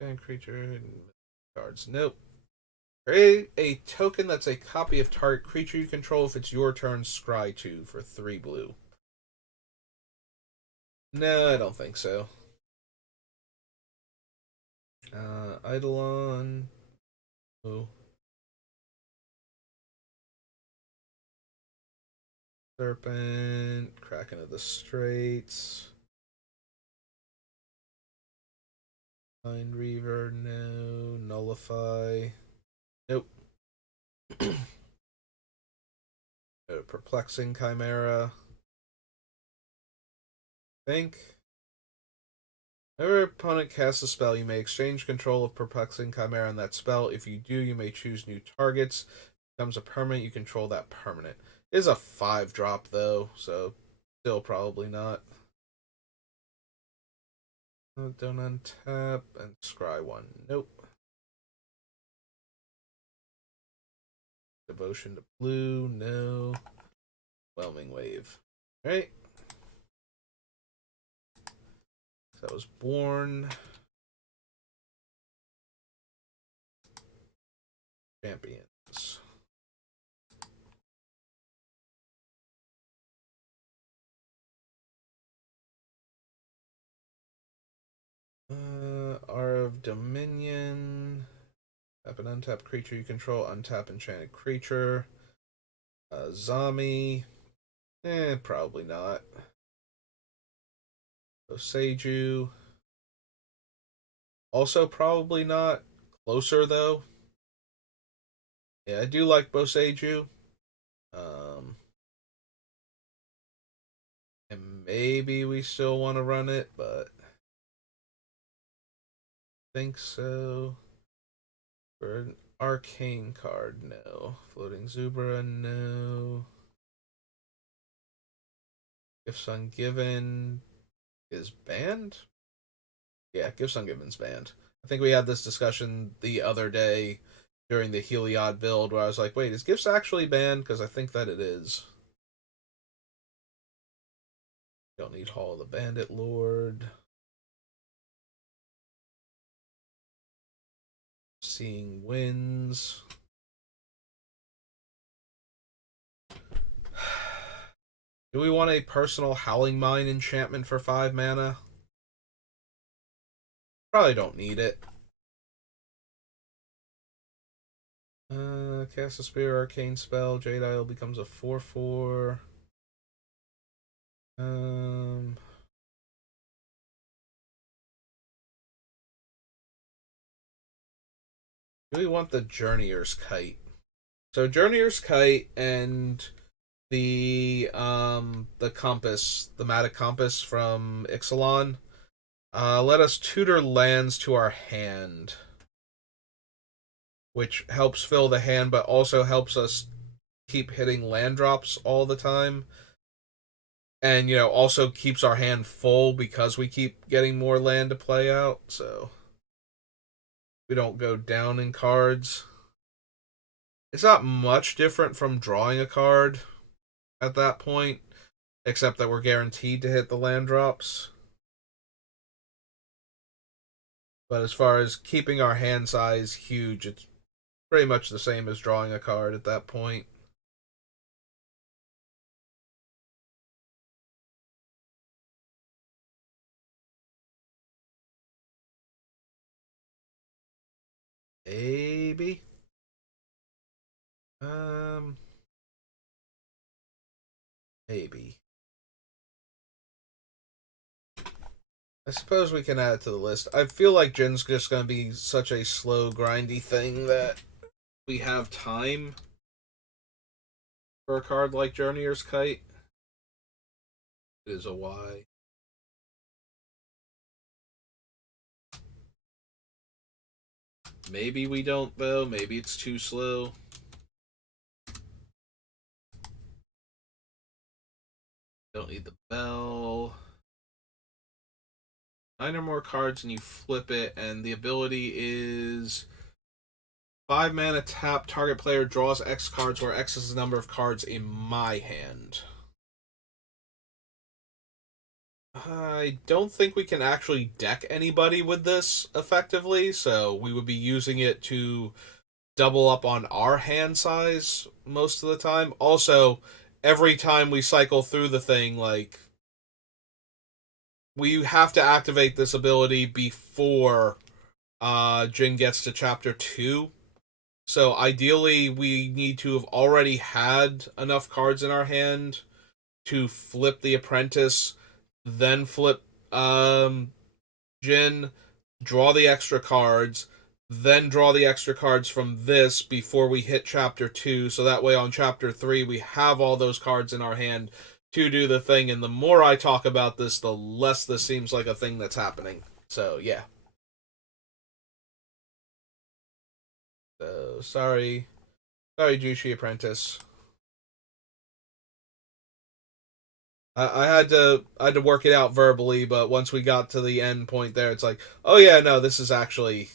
And creature cards. Nope. Create a token that's a copy of target creature you control. If it's your turn, scry 2 for 3 blue. No, I don't think so. Eidolon. Oh. Serpent. Kraken of the Straits. Mind Reaver. No. Nullify. Nope. Perplexing Chimera. Think. Whenever opponent casts a spell, you may exchange control of Perplexing Chimera on that spell. If you do, you may choose new targets. Becomes a permanent, you control that permanent. It is a 5-drop though, so still probably not. Don't untap and scry 1. Nope. Devotion to blue, no. Whelming Wave. Alright. So that was Born. Champions. Hour of Dominion. Tap an untapped creature you control. Untap enchanted creature. Zami. Probably not. Boseiju. Also probably not. Closer though. Yeah, I do like Boseiju. And maybe we still want to run it, but I think so. For an arcane card, no. Floating Zubra, no. Gifts Ungiven is banned? Yeah, Gifts Ungiven's banned. I think we had this discussion the other day during the Heliod build where I was like, wait, is Gifts actually banned? Because I think that it is. Don't need Hall of the Bandit Lord. Seeing Winds. Do we want a personal Howling Mine enchantment for 5 mana? Probably don't need it. Cast a Spear, Arcane Spell. Jade Isle becomes a 4/4. Do we want the Journeyer's Kite? So Journeyer's Kite and the compass, the Matic Compass from Ixalan, let us tutor lands to our hand, which helps fill the hand, but also helps us keep hitting land drops all the time. And, also keeps our hand full because we keep getting more land to play out, so we don't go down in cards. It's not much different from drawing a card at that point, except that we're guaranteed to hit the land drops. But as far as keeping our hand size huge, it's pretty much the same as drawing a card at that point. Maybe. Um, maybe. I suppose we can add it to the list. I feel like Jin's just going to be such a slow, grindy thing that we have time for a card like Journeyer's Kite. It is a Y. Maybe we don't, though. Maybe it's too slow. Don't need the bell. 9 or more cards and you flip it, and the ability is 5 mana tap, target player draws X cards, where X is the number of cards in my hand. I don't think we can actually deck anybody with this effectively, so we would be using it to double up on our hand size most of the time. Also, every time we cycle through the thing, like, we have to activate this ability before Jin gets to chapter 2. So ideally, we need to have already had enough cards in our hand to flip the apprentice, then flip Jin, draw the extra cards, then draw the extra cards from this before we hit chapter 2. So that way on chapter 3, we have all those cards in our hand to do the thing. And the more I talk about this, the less this seems like a thing that's happening. So, yeah. So, sorry. Sorry, Jushi Apprentice. I had to work it out verbally, but once we got to the end point there, it's like, oh yeah, no, this is actually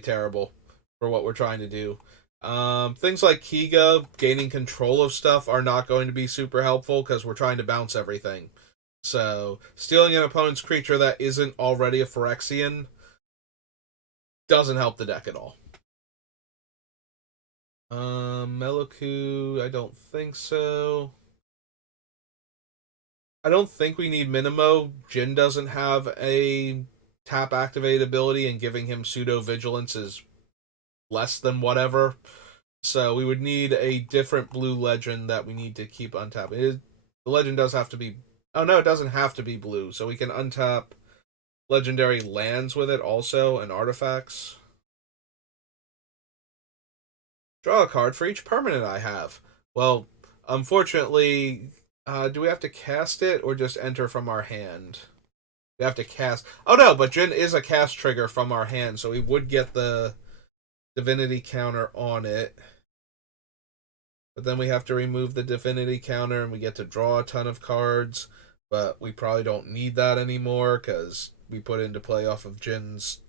terrible for what we're trying to do. Things like Kiga gaining control of stuff are not going to be super helpful because we're trying to bounce everything. So stealing an opponent's creature that isn't already a Phyrexian doesn't help the deck at all. Meloku, I don't think so. I don't think we need Minimo. Jin doesn't have a tap activate ability, and giving him pseudo vigilance is less than whatever. So we would need a different blue legend that we need to keep untapping. The legend does have to be. Oh no, it doesn't have to be blue. So we can untap legendary lands with it also, and artifacts. Draw a card for each permanent I have. Well, unfortunately, do we have to cast it or just enter from our hand? We have to cast. Oh no, but Jin is a cast trigger from our hand, so we would get the divinity counter on it. But then we have to remove the divinity counter and we get to draw a ton of cards. But we probably don't need that anymore because we put into play off of Jin's,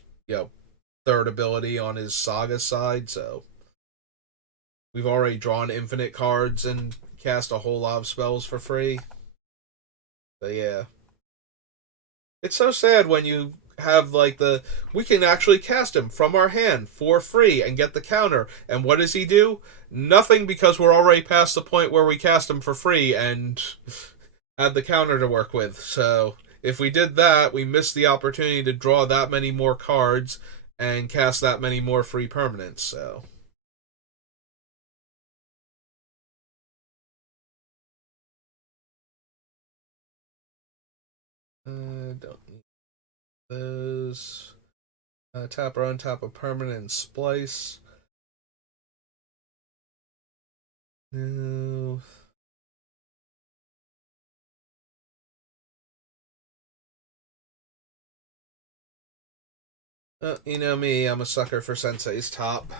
third ability on his saga side. So we've already drawn infinite cards and cast a whole lot of spells for free. But yeah. It's so sad when you have like we can actually cast him from our hand for free and get the counter. And what does he do? Nothing, because we're already past the point where we cast him for free and had the counter to work with. So if we did that, we missed the opportunity to draw that many more cards and cast that many more free permanents. So don't need those. Tap or untap a permanent splice. No. You know me, I'm a sucker for Sensei's top.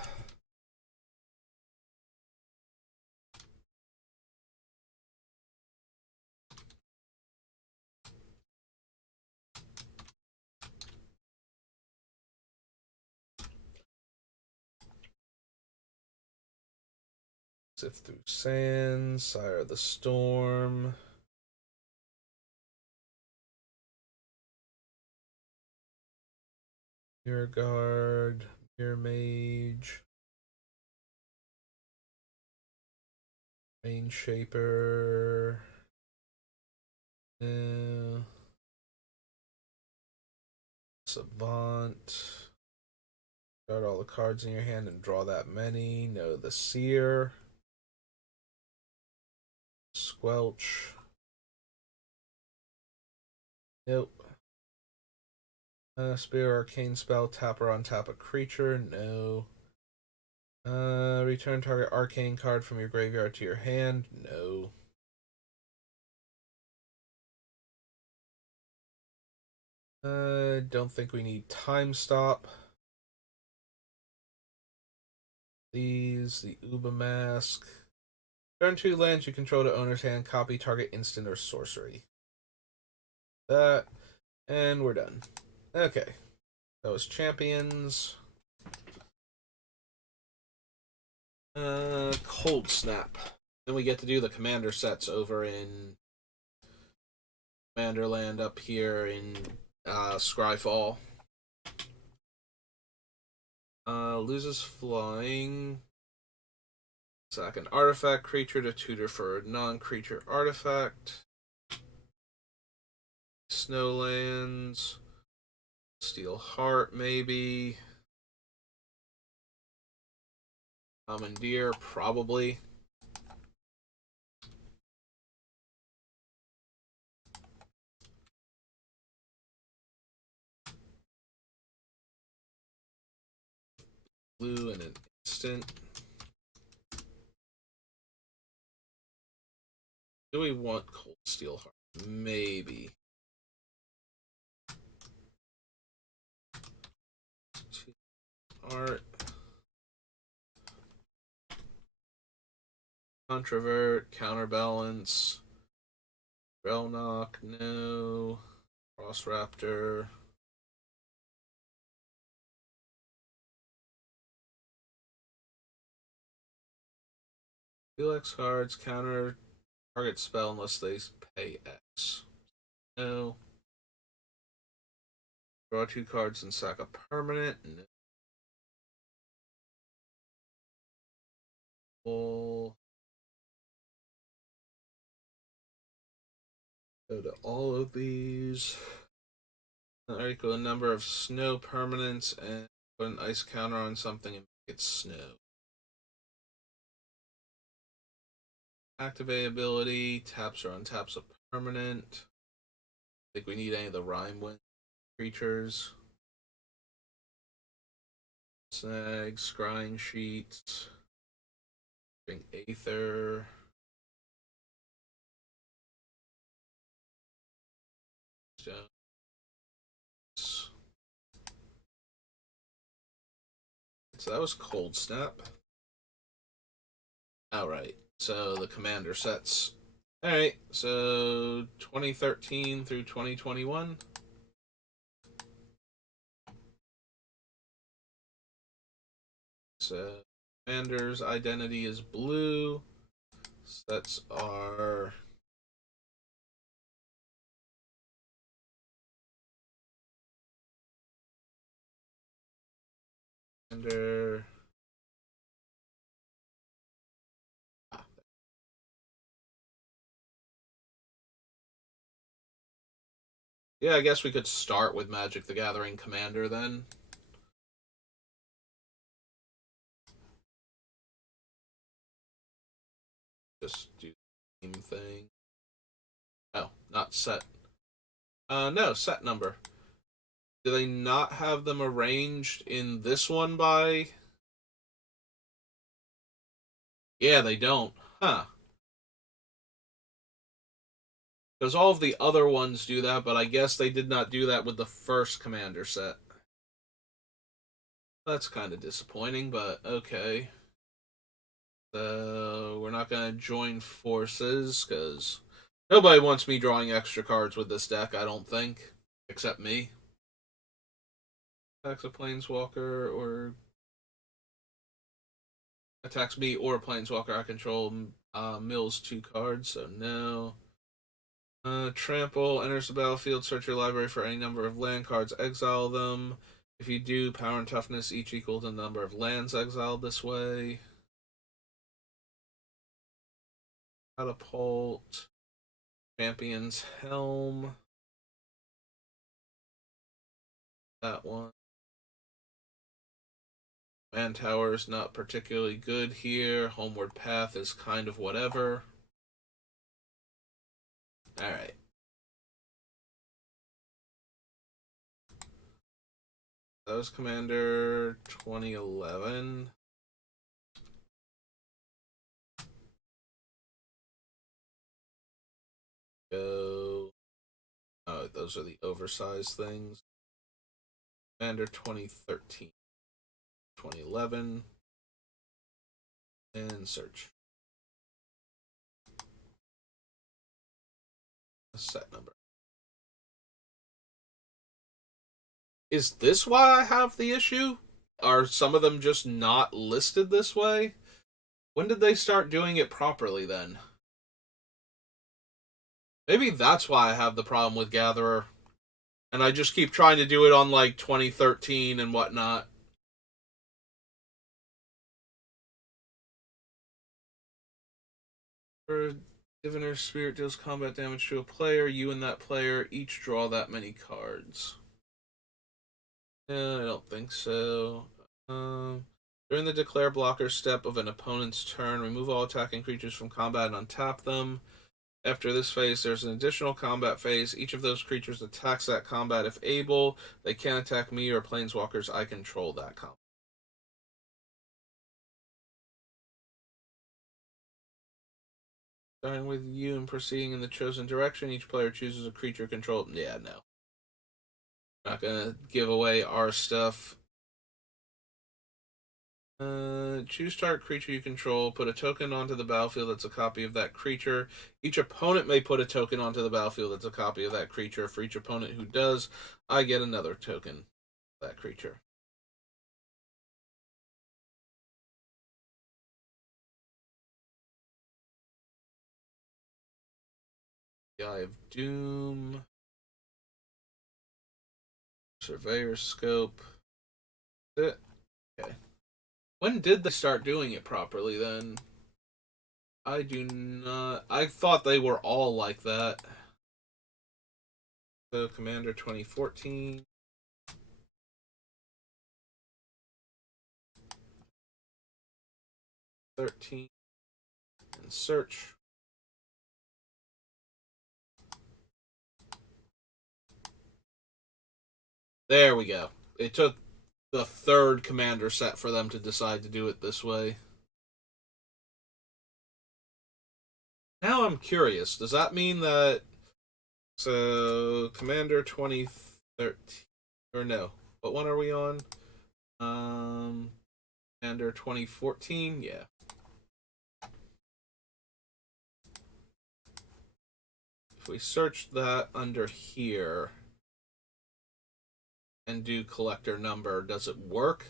Sift through sand, Sire of the Storm. Mirror Guard, Mirror Mage, Rain Shaper. Savant. Start all the cards in your hand and draw that many. No, the Seer. Squelch. Nope. Spear Arcane Spell. Tap or untap a creature. No. Return target arcane card from your graveyard to your hand. No. Don't think we need Time Stop. These, the Uba Mask. Turn 2 lands you control to owner's hand, copy target instant or sorcery. That, and we're done. Okay. That was Champions. Cold Snap. Then we get to do the commander sets over in Commanderland up here in Scryfall. Loses flying. Sack an artifact creature to tutor for a non-creature artifact. Snowlands. Steel Heart, maybe. Commandeer, probably. Blue in an instant. Do we want Cold Steel Heart? Maybe. Art. Controvert, Counterbalance. Relknock, no. Cross Raptor. Deal X cards, counter target spell unless they pay X. No. Draw 2 cards and sack a permanent. No. Go to all of these. Equal a number of snow permanents and put an ice counter on something and make it snow. Activate ability, taps or untaps a permanent. I think we need any of the Rhymewind creatures. Snag, Scrying Sheets. Bring Aether. Stones. So that was Cold Snap. Alright, so the commander sets. Alright, so 2013 through 2021. So commander's identity is blue. Sets are commander. Yeah, I guess we could start with Magic the Gathering Commander then. Just do the same thing. Oh, not set. No, set number. Do they not have them arranged in this one by? Yeah, they don't. Huh. Because all of the other ones do that, but I guess they did not do that with the first Commander set. That's kind of disappointing, but okay. So we're not going to join forces, because nobody wants me drawing extra cards with this deck, I don't think. Except me. Attacks a Planeswalker or attacks me or a Planeswalker I control. Mills 2 cards, so no. Trample, enters the battlefield, search your library for any number of land cards, exile them. If you do, power and toughness each equal to the number of lands exiled this way. Catapult. Champion's Helm. That one. Man Tower is not particularly good here. Homeward Path is kind of whatever. Alright. That was Commander 2011. Go. Oh, those are the oversized things. Commander 2013. 2011. And search. A set number. Is this why I have the issue? Are some of them just not listed this way? When did they start doing it properly then? Maybe that's why I have the problem with Gatherer. And I just keep trying to do it on like 2013 and whatnot. For Diviner Spirit deals combat damage to a player, you and that player each draw that many cards. Yeah, I don't think so. During the declare blocker step of an opponent's turn, remove all attacking creatures from combat and untap them. After this phase, there's an additional combat phase. Each of those creatures attacks that combat if able. They can't attack me or planeswalkers I control that combat. Starting with you and proceeding in the chosen direction, each player chooses a creature controlled. Yeah, no. Not gonna give away our stuff. Choose target creature you control. Put a token onto the battlefield that's a copy of that creature. Each opponent may put a token onto the battlefield that's a copy of that creature. For each opponent who does, I get another token of that creature. The Eye of Doom. Surveyor Scope. That's it. Okay. When did they start doing it properly then? I do not. I thought they were all like that. So, Commander 2014. 13. And search. There we go. It took the third commander set for them to decide to do it this way. Now I'm curious. Does that mean that... So, Commander 2013... Or no. What one are we on? Commander 2014? Yeah. If we search that under here and do collector number, does it work?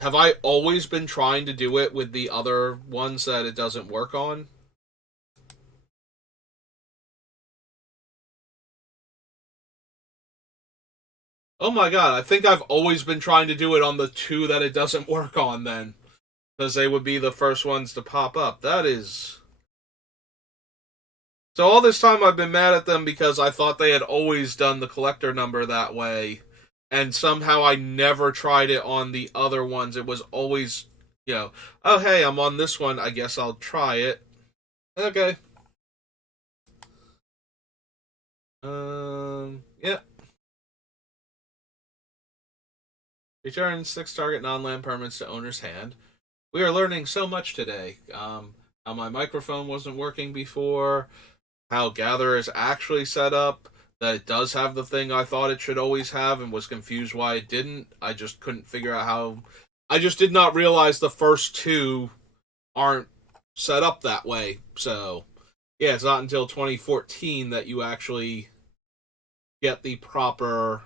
Have I always been trying to do it with the other ones that it doesn't work on? Oh my god, I think I've always been trying to do it on the two that it doesn't work on then. Because they would be the first ones to pop up. That is... So all this time I've been mad at them because I thought they had always done the collector number that way. And somehow I never tried it on the other ones. It was always, oh hey, I'm on this one, I guess I'll try it. Okay. Yeah. Return 6 target non-land permanents to owner's hand. We are learning so much today. How my microphone wasn't working before, how Gather is actually set up, that it does have the thing I thought it should always have and was confused why it didn't. I just couldn't figure out how... I just did not realize the first two aren't set up that way. So, yeah, it's not until 2014 that you actually get the proper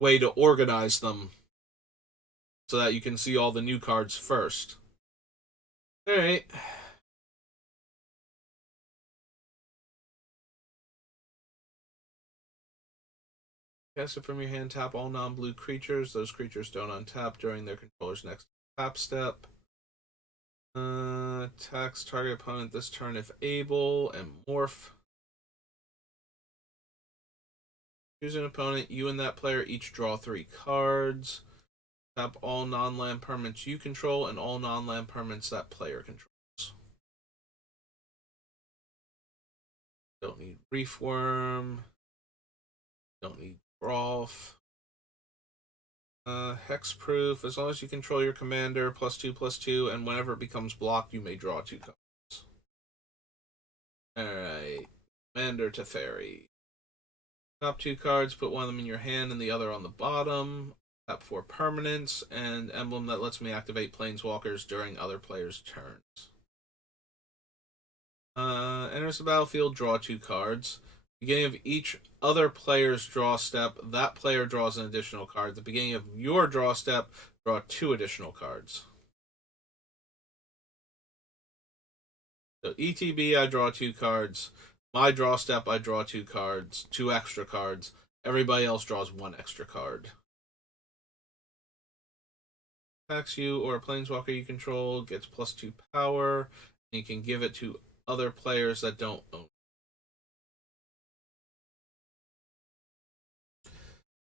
way to organize them so that you can see all the new cards first. Alright. Cast it from your hand, tap all non-blue creatures. Those creatures don't untap during their controller's next tap step. Attacks target opponent this turn if able, and morph. Choose an opponent. You and that player each draw 3 cards. Tap all non-land permanents you control and all non-land permanents that player controls. Don't need Reefworm. Don't need Rolf. Hexproof. As long as you control your commander, +2/+2, and whenever it becomes blocked, you may draw 2 cards. Alright. Commander Teferi. Top 2 cards, put one of them in your hand and the other on the bottom. Tap 4 permanents, and emblem that lets me activate planeswalkers during other players' turns. Enters the battlefield, draw 2 cards. Beginning of each other player's draw step, that player draws an additional card. At the beginning of your draw step, draw 2 additional cards. So ETB, I draw 2 cards. My draw step, I draw 2 cards, 2 extra cards. Everybody else draws 1 extra card. Attacks you or a planeswalker you control, gets +2 power, and you can give it to other players that don't own.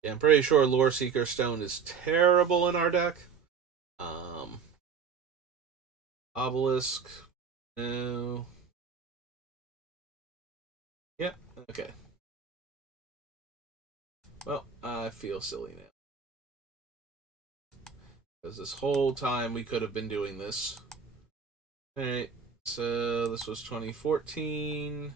Yeah, I'm pretty sure Lore Seeker Stone is terrible in our deck. Obelisk, no. Yeah, okay. Well, I feel silly now. Because this whole time we could have been doing this. Alright, so this was 2014.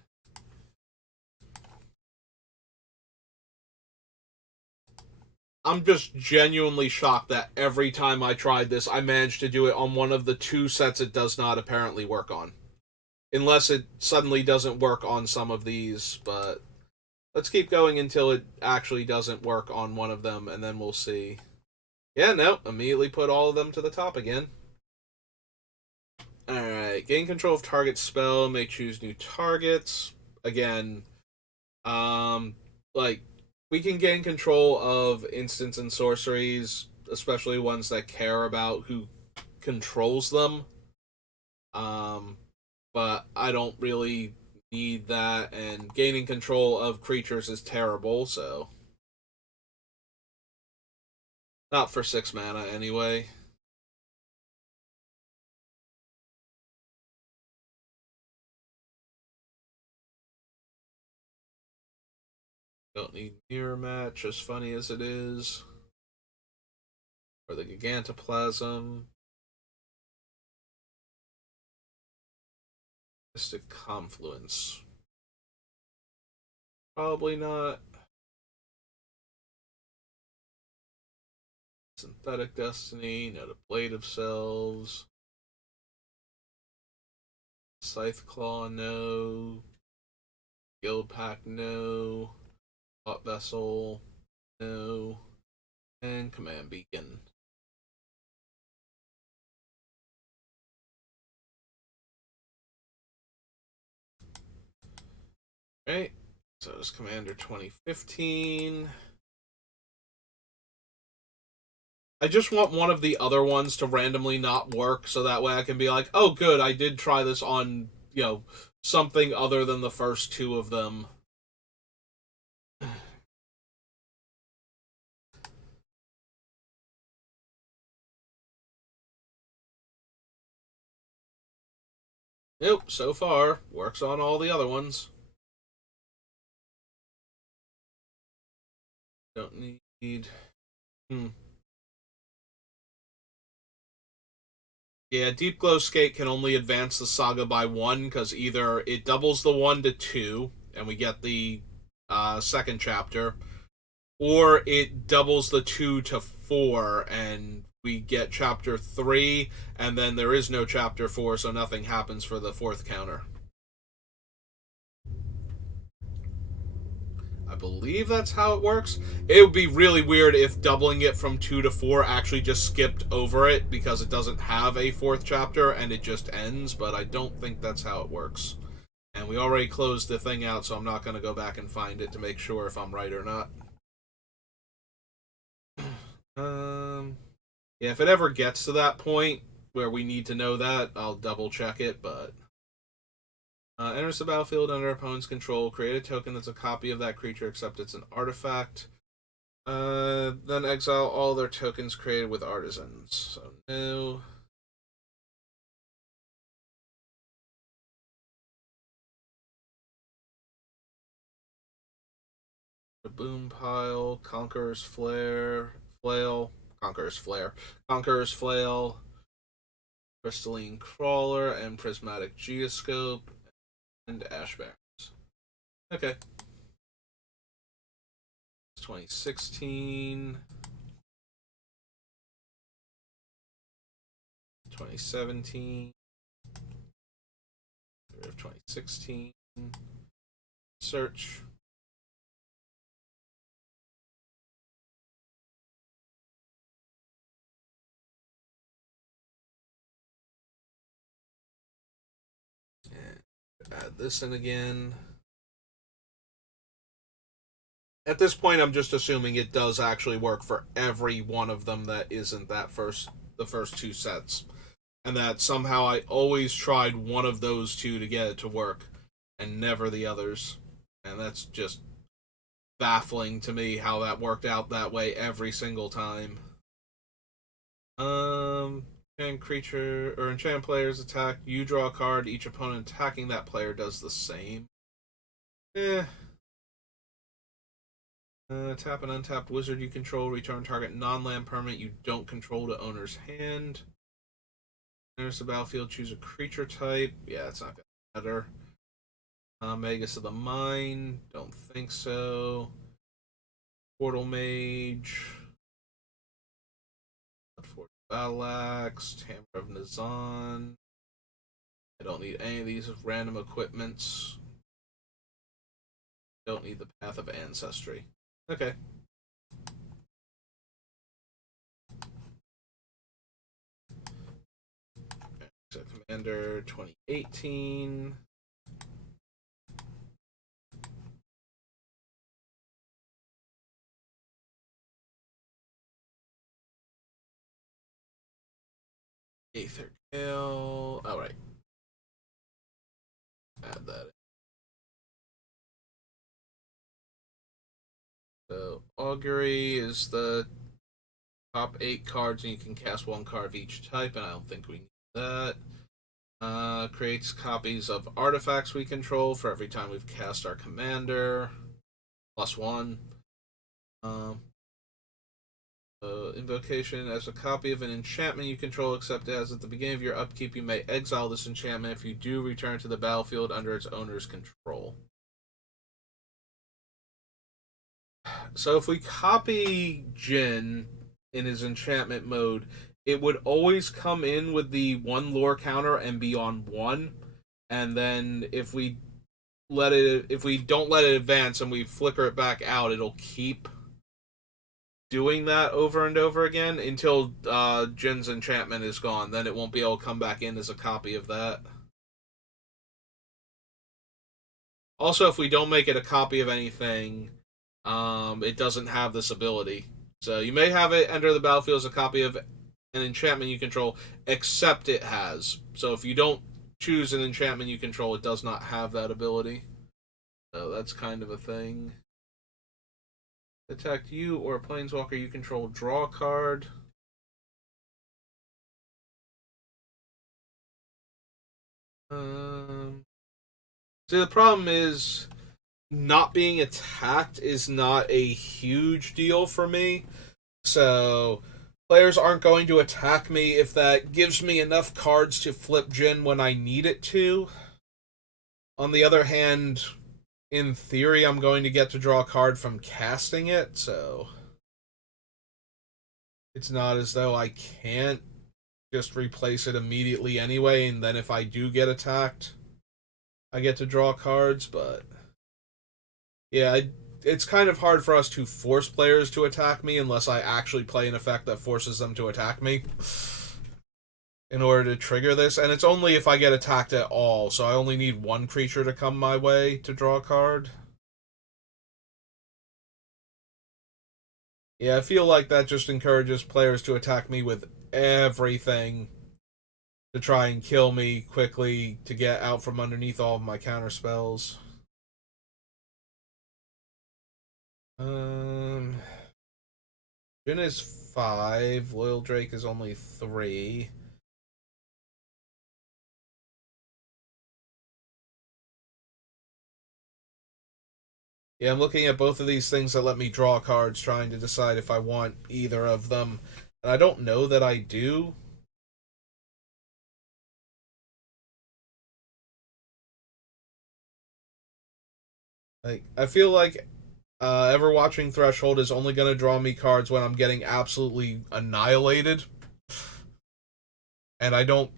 I'm just genuinely shocked that every time I tried this, I managed to do it on one of the 2 sets it does not apparently work on. Unless it suddenly doesn't work on some of these, but let's keep going until it actually doesn't work on one of them, and then we'll see. Yeah, no, immediately put all of them to the top again. Alright, gain control of target spell, may choose new targets. Again, like, we can gain control of instants and sorceries, especially ones that care about who controls them. But I don't really need that, and gaining control of creatures is terrible, so not for 6 mana anyway. Don't need Mirror Match, as funny as it is. Or the Gigantoplasm. Mystic Confluence. Probably not. Synthetic Destiny, no to Blade of Selves. Scythe Claw, no. Guild Pack, no. Hot Vessel, no. And Command Beacon. Right, so it's Commander 2015. I just want one of the other ones to randomly not work, so that way I can be like, oh good, I did try this on, something other than the first 2 of them. Nope, so far, works on all the other ones. Don't need... Yeah, Deep Glow Skate can only advance the saga by 1, because either it doubles the 1 to 2, and we get the 2nd chapter, or it doubles the 2 to 4, and we get chapter 3, and then there is no chapter 4, so nothing happens for the 4th counter. I believe that's how it works. It would be really weird if doubling it from 2 to 4 actually just skipped over it because it doesn't have a 4th chapter and it just ends, but I don't think that's how it works. And we already closed the thing out, so I'm not going to go back and find it to make sure if I'm right or not. Yeah, if it ever gets to that point where we need to know that, I'll double check it, but... enters the battlefield under opponent's control. Create a token that's a copy of that creature, except it's an artifact. Then exile all their tokens created with artisans. So no. The boom pile, Conqueror's Flail, Conqueror's Flail, Crystalline Crawler, and Prismatic Geoscope, and Ash Barrens. Okay. 2016, 2017, 2016, search. And add this in again. At this point, I'm just assuming it does actually work for every one of them that isn't the first two sets, and that somehow I always tried one of those two to get it to work, and never the others, and that's just baffling to me how that worked out that way every single time. And creature or enchant players attack, you draw a card. Each opponent attacking that player does the same. Eh. Tap an untapped wizard you control. Return target non-land permanent you don't control to owner's hand. Enters the battlefield. Choose a creature type. Yeah, it's not gonna matter. Magus of the Mine. Don't think so. Portal Mage. Bloodforge Battle Axe. Hammer of Nazan. I don't need any of these random equipments. Don't need the Path of Ancestry. Okay. So Commander 2018. Aether Gale. Oh, right. Add that in. So, Augury is the top 8 cards, and you can cast 1 card of each type, and I don't think we need that. Creates copies of artifacts we control for every time we've cast our commander. +1. Invocation as a copy of an enchantment you control, except as at the beginning of your upkeep you may exile this enchantment. If you do, return to the battlefield under its owner's control. So if we copy Jin in his enchantment mode, it would always come in with the 1 lore counter and be on 1. And then if we don't let it advance and we flicker it back out, it'll keep doing that over and over again until Jin's enchantment is gone. Then it won't be able to come back in as a copy of that. Also, if we don't make it a copy of anything, it doesn't have this ability. So you may have it enter the battlefield as a copy of an enchantment you control, except it has. So if you don't choose an enchantment you control, it does not have that ability. So that's kind of a thing. Attack you or a planeswalker you control, draw a card. See, the problem is not being attacked is not a huge deal for me. So players aren't going to attack me if that gives me enough cards to flip Jin when I need it to. On the other hand, in theory, I'm going to get to draw a card from casting it, so it's not as though I can't just replace it immediately anyway, and then if I do get attacked, I get to draw cards, but yeah, it's kind of hard for us to force players to attack me unless I actually play an effect that forces them to attack me in order to trigger this, and it's only if I get attacked at all, so I only need 1 creature to come my way to draw a card. Yeah, I feel like that just encourages players to attack me with everything to try and kill me quickly to get out from underneath all of my counter spells. Um, Jin is 5. Loyal Drake is only 3. Yeah, I'm looking at both of these things that let me draw cards, trying to decide if I want either of them. And I don't know that I do. Like, I feel like ever watching Threshold is only going to draw me cards when I'm getting absolutely annihilated. And I don't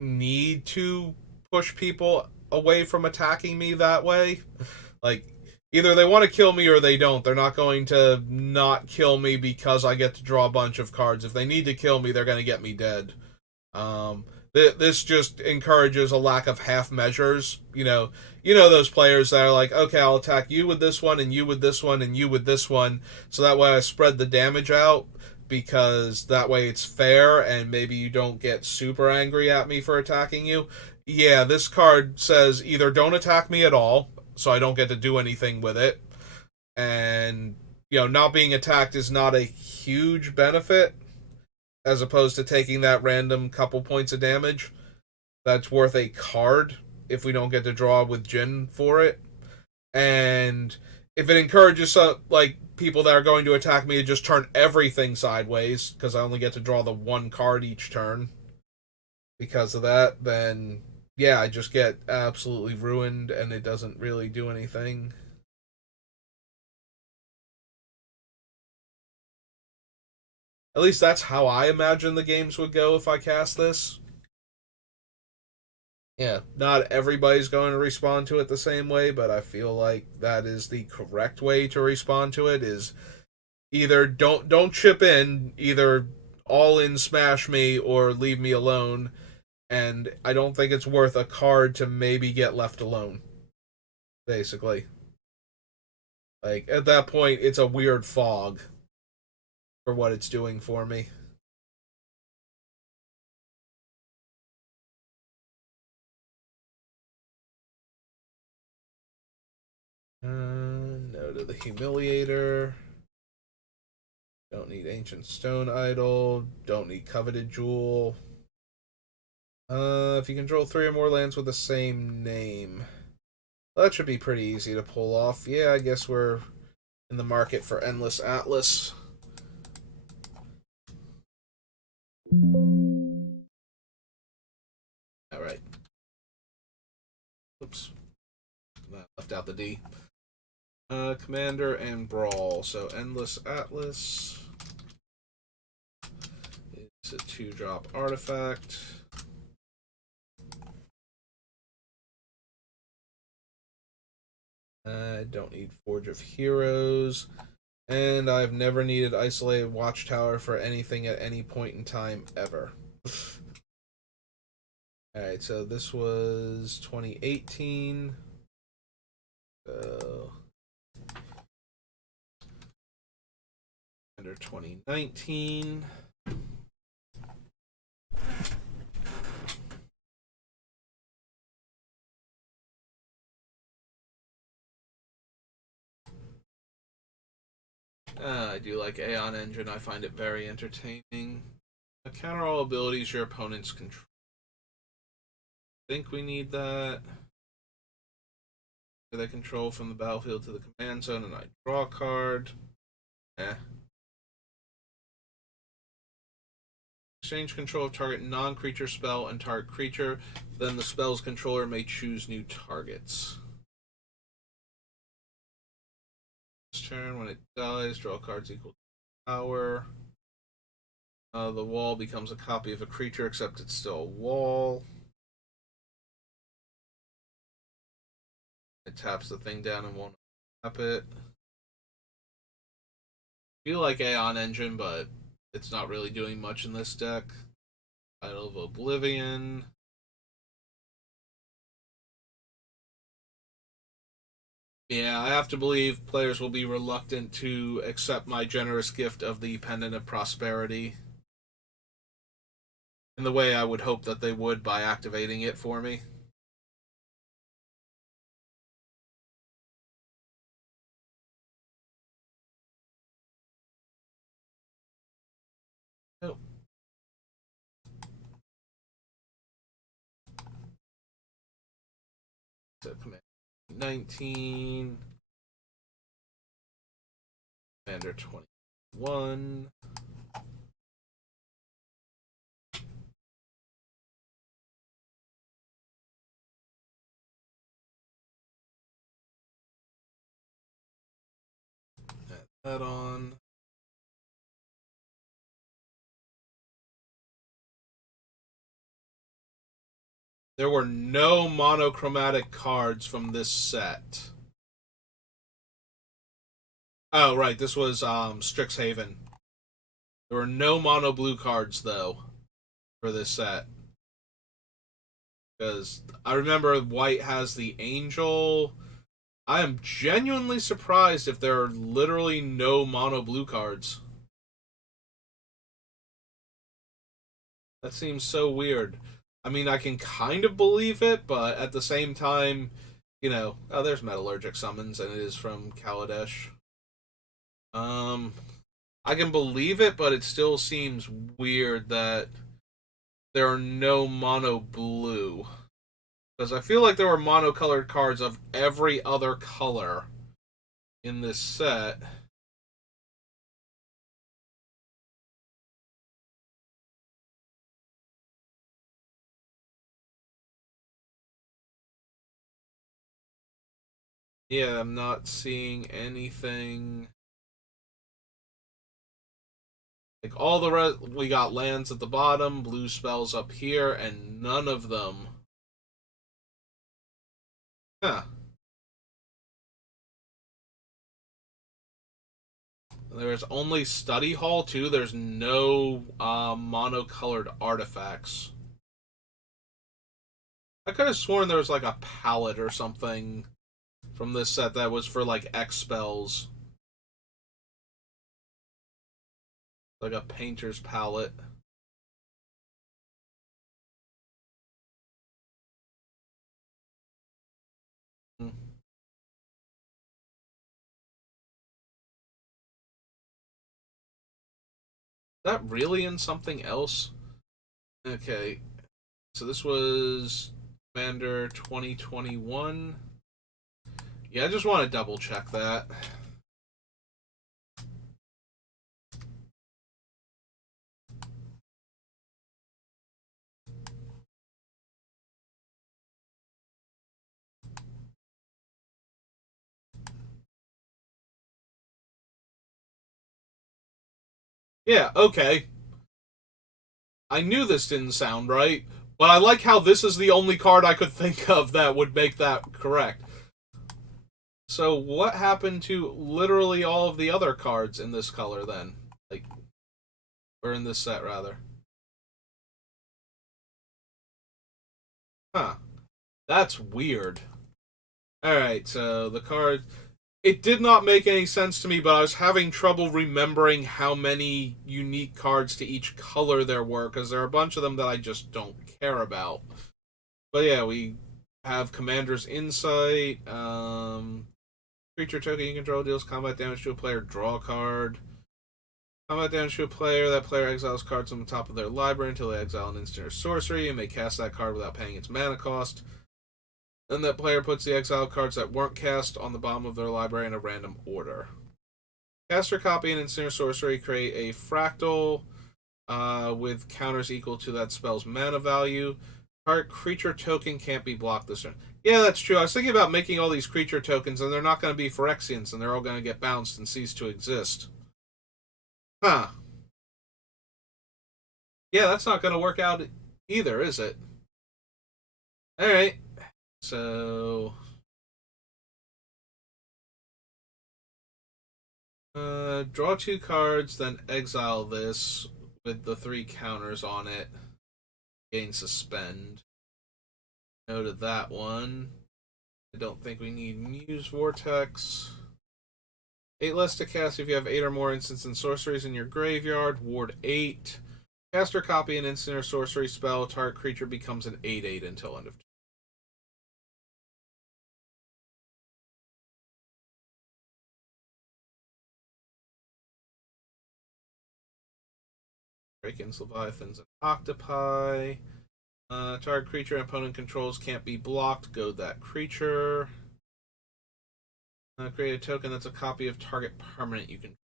need to push people away from attacking me that way. Like, either they want to kill me or they don't. They're not going to not kill me because I get to draw a bunch of cards. If they need to kill me, they're going to get me dead. Um, this just encourages a lack of half measures. You know those players that are like, okay, I'll attack you with this one, and you with this one, and you with this one, so that way I spread the damage out, because that way it's fair, and maybe you don't get super angry at me for attacking you. Yeah, this card says either don't attack me at all, so I don't get to do anything with it, and not being attacked is not a huge benefit, as opposed to taking that random couple points of damage that's worth a card if we don't get to draw with Jin for it. And if it encourages like people that are going to attack me to just turn everything sideways because I only get to draw the one card each turn because of that, then yeah, I just get absolutely ruined and it doesn't really do anything. At least that's how I imagine the games would go if I cast this. Yeah, not everybody's going to respond to it the same way, but I feel like that is the correct way to respond to it, is either don't chip in, either all in smash me or leave me alone, and I don't think it's worth a card to maybe get left alone, basically. Like, at that point it's a weird fog for what it's doing for me. No to the Humiliator. Don't need Ancient Stone Idol. Don't need Coveted Jewel. If you control 3 or more lands with the same name. Well, that should be pretty easy to pull off. Yeah, I guess we're in the market for Endless Atlas. Alright. Oops. That left out the D. Commander and Brawl. So Endless Atlas. It's a 2-drop artifact. I don't need Forge of Heroes. And I've never needed Isolated Watchtower for anything at any point in time ever. Alright, so this was 2018. So under 2019. I do like Aeon Engine. I find it very entertaining. Counter all abilities your opponents control. Think we need that. They control from the battlefield to the command zone, and I draw a card. Eh. Exchange control of target non-creature spell and target creature. Then the spell's controller may choose new targets. This turn, when it dies, draw cards equal to power. The wall becomes a copy of a creature, except it's still a wall. It taps the thing down and won't tap it. I feel like Aeon Engine, but it's not really doing much in this deck. Idol of Oblivion. Yeah, I have to believe players will be reluctant to accept my generous gift of the Pendant of Prosperity in the way I would hope that they would by activating it for me. So Commander 19. Commander 21. Add that on. There were no monochromatic cards from this set. Oh, right. This was Strixhaven. There were no mono blue cards, though, for this set. Because I remember white has the Angel. I am genuinely surprised if there are literally no mono blue cards. That seems so weird. I mean, I can kind of believe it, but at the same time, oh, there's Metallurgic Summons, and it is from Kaladesh. I can believe it, but it still seems weird that there are no mono blue. Because I feel like there were monocolored cards of every other color in this set. Yeah, I'm not seeing anything. Like all the rest, we got lands at the bottom, blue spells up here, and none of them. Huh. There's only Study Hall too. There's no monocolored artifacts. I could have sworn there was like a palette or something from this set that was for like X spells. Like a painter's palette. Hmm. Is that really in something else? Okay. So this was Commander 2021. Yeah, I just want to double check that. Yeah, okay. I knew this didn't sound right, but I like how this is the only card I could think of that would make that correct. So what happened to literally all of the other cards in this color then? Like, or in this set rather? Huh. That's weird. Alright, so the card. It did not make any sense to me, but I was having trouble remembering how many unique cards to each color there were, because there are a bunch of them that I just don't care about. But yeah, we have Commander's Insight. Creature token you control deals combat damage to a player, draw a card. Combat damage to a player, that player exiles cards on the top of their library until they exile an instant or sorcery and may cast that card without paying its mana cost. Then that player puts the exiled cards that weren't cast on the bottom of their library in a random order. Caster copy and instant or sorcery create a fractal with counters equal to that spell's mana value. Target creature token can't be blocked this turn. Yeah, that's true. I was thinking about making all these creature tokens, and they're not going to be Phyrexians, and they're all going to get bounced and cease to exist. Huh. Yeah, that's not going to work out either, is it? Alright. So... draw 2 cards, then exile this with the 3 counters on it. Gain suspend. No to that one. I don't think we need Muse Vortex. 8 less to cast if you have 8 or more instants and sorceries in your graveyard. Ward 8. Cast or copy an instant or sorcery spell. Target creature becomes an 8/8 until end of turn. Break-ins, Leviathans, and Octopi. Target creature opponent controls can't be blocked. Goad that creature. Create a token that's a copy of target permanent you can.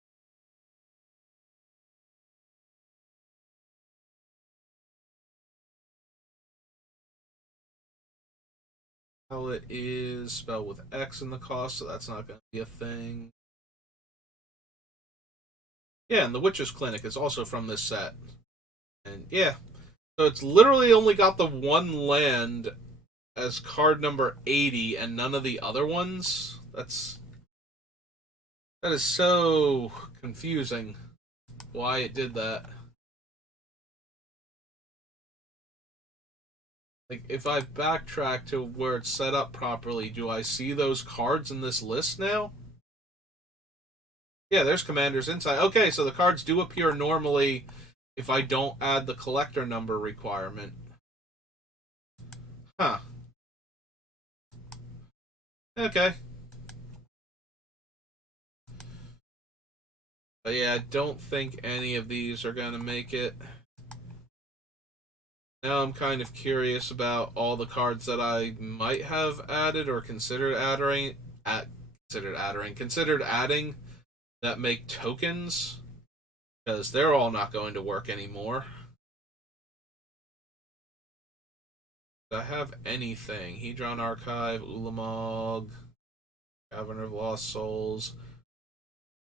It is spelled with X in the cost, so that's not going to be a thing. Yeah, and the Witch's Clinic is also from this set. And yeah, so it's literally only got the one land as card number 80 and none of the other ones. That is so confusing why it did that. Like, if I backtrack to where it's set up properly, do I see those cards in this list now? Yeah, there's Commander's Insight. Okay, so the cards do appear normally if I don't add the collector number requirement. Huh. Okay. But yeah, I don't think any of these are going to make it. Now I'm kind of curious about all the cards that I might have added or considered adding that make tokens, because they're all not going to work anymore. Do I have anything? Hedron Archive, Ulamog, Cavern of Lost Souls,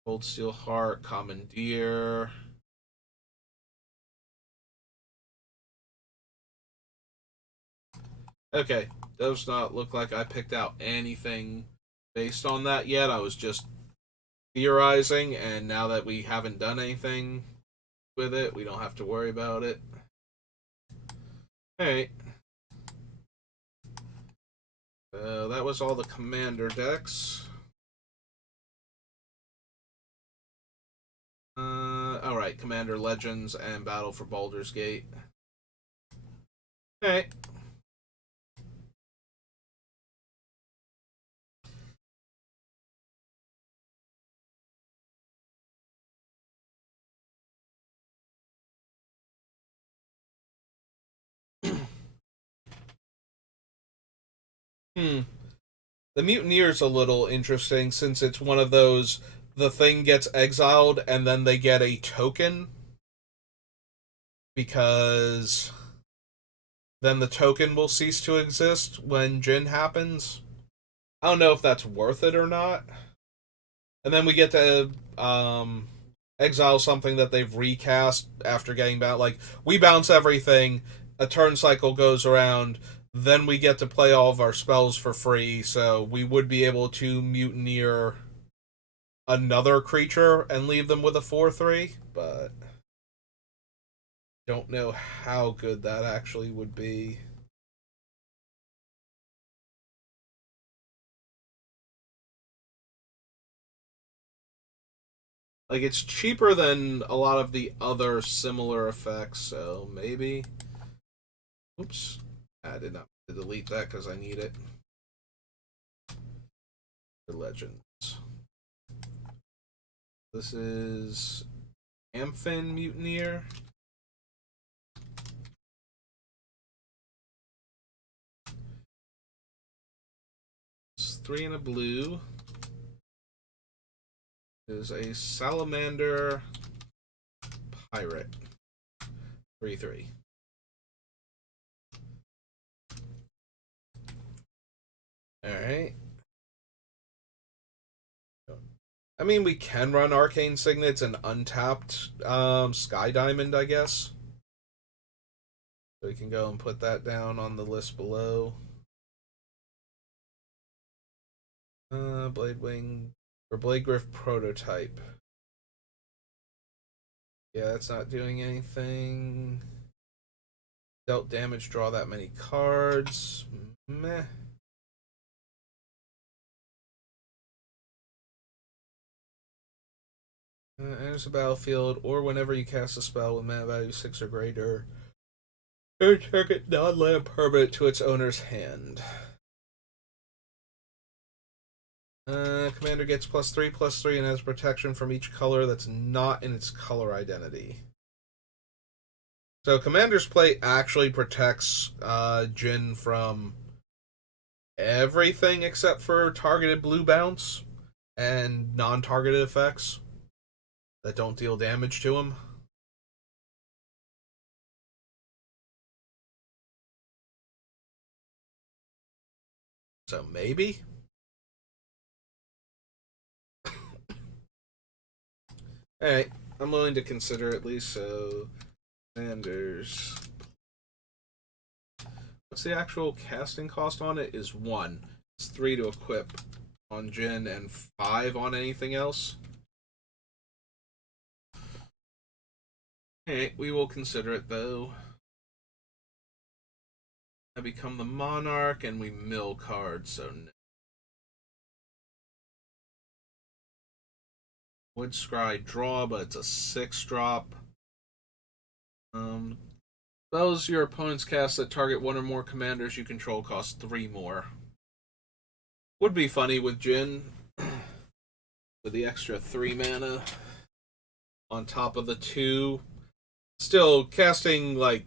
Cold Steel Heart, Commandeer. Okay, does not look like I picked out anything based on that yet. I was just theorizing, and now that we haven't done anything with it, we don't have to worry about it. Alright. That was all the commander decks. Alright, Commander Legends and Battle for Baldur's Gate. Alright. The Mutineer's a little interesting since it's one of those, the thing gets exiled and then they get a token, because then the token will cease to exist when Jin happens. I don't know if that's worth it or not. And then we get to exile something that they've recast after getting bound. Like, we bounce everything, a turn cycle goes around, then we get to play all of our spells for free, so we would be able to mutineer another creature and leave them with a 4/3, but don't know how good that actually would be. Like, it's cheaper than a lot of the other similar effects, so maybe. Oops. I did not delete that because I need it. The Legends. This is Amphin Mutineer. It's 3 and a blue. Is a Salamander Pirate. 3/3. Alright. I mean, we can run Arcane Signets and untapped Sky Diamond, I guess. So we can go and put that down on the list below. Blade Wing or Blade Griff Prototype. Yeah, that's not doing anything. Dealt damage, draw that many cards. Meh. Enters the battlefield, or whenever you cast a spell with mana value 6 or greater, target non-land permanent to its owner's hand. Commander gets +3/+3 and has protection from each color that's not in its color identity. So Commander's Plate actually protects Jin from everything except for targeted blue bounce and non-targeted effects that don't deal damage to him. So maybe. Alright, I'm willing to consider at least. So Commander's, what's the actual casting cost on it? Is 1. It's 3 to equip on Jin and 5 on anything else. Alright, we will consider it though. I become the Monarch and we mill cards, so no. Wood Scry draw, but it's a 6-drop. Spells your opponent's cast that target one or more commanders you control cost 3 more. Would be funny with Jin, with the extra 3 mana on top of the 2. Still, casting, like,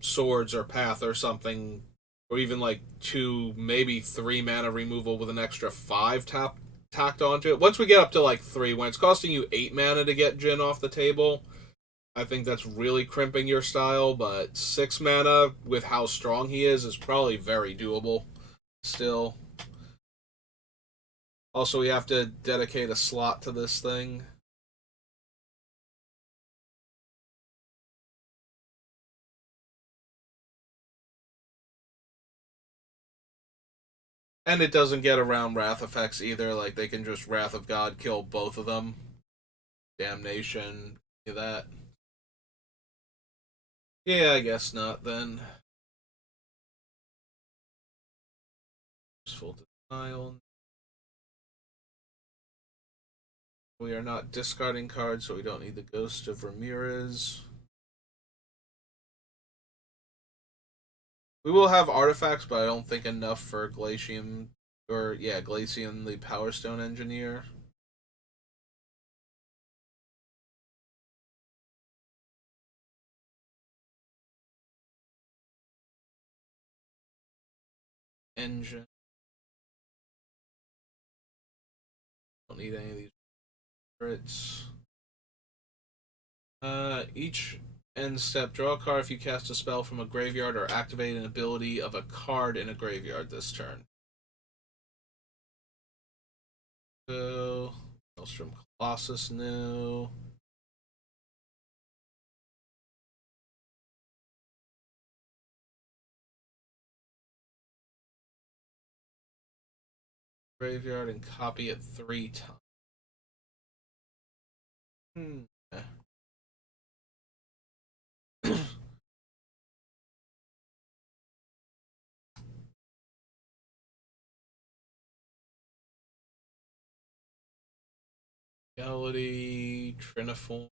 swords or path or something, or even like 2, maybe 3 mana removal with an extra 5 tacked onto it. Once we get up to like 3, when it's costing you 8 mana to get Jin off the table, I think that's really crimping your style, but 6 mana with how strong he is probably very doable still. Also, we have to dedicate a slot to this thing. And it doesn't get around Wrath effects either. Like, they can just Wrath of God kill both of them. Damnation, that. Yeah, I guess not then. Full denial. We are not discarding cards, so we don't need the Ghost of Ramirez. We will have artifacts, but I don't think enough for Glacium, Glacium, the Power Stone Engineer. Engine. Don't need any of these crits. Each end step, draw a card if you cast a spell from a graveyard or activate an ability of a card in a graveyard this turn. So, Maelstrom Colossus new. Graveyard and copy it 3 times. Reality, Triniform,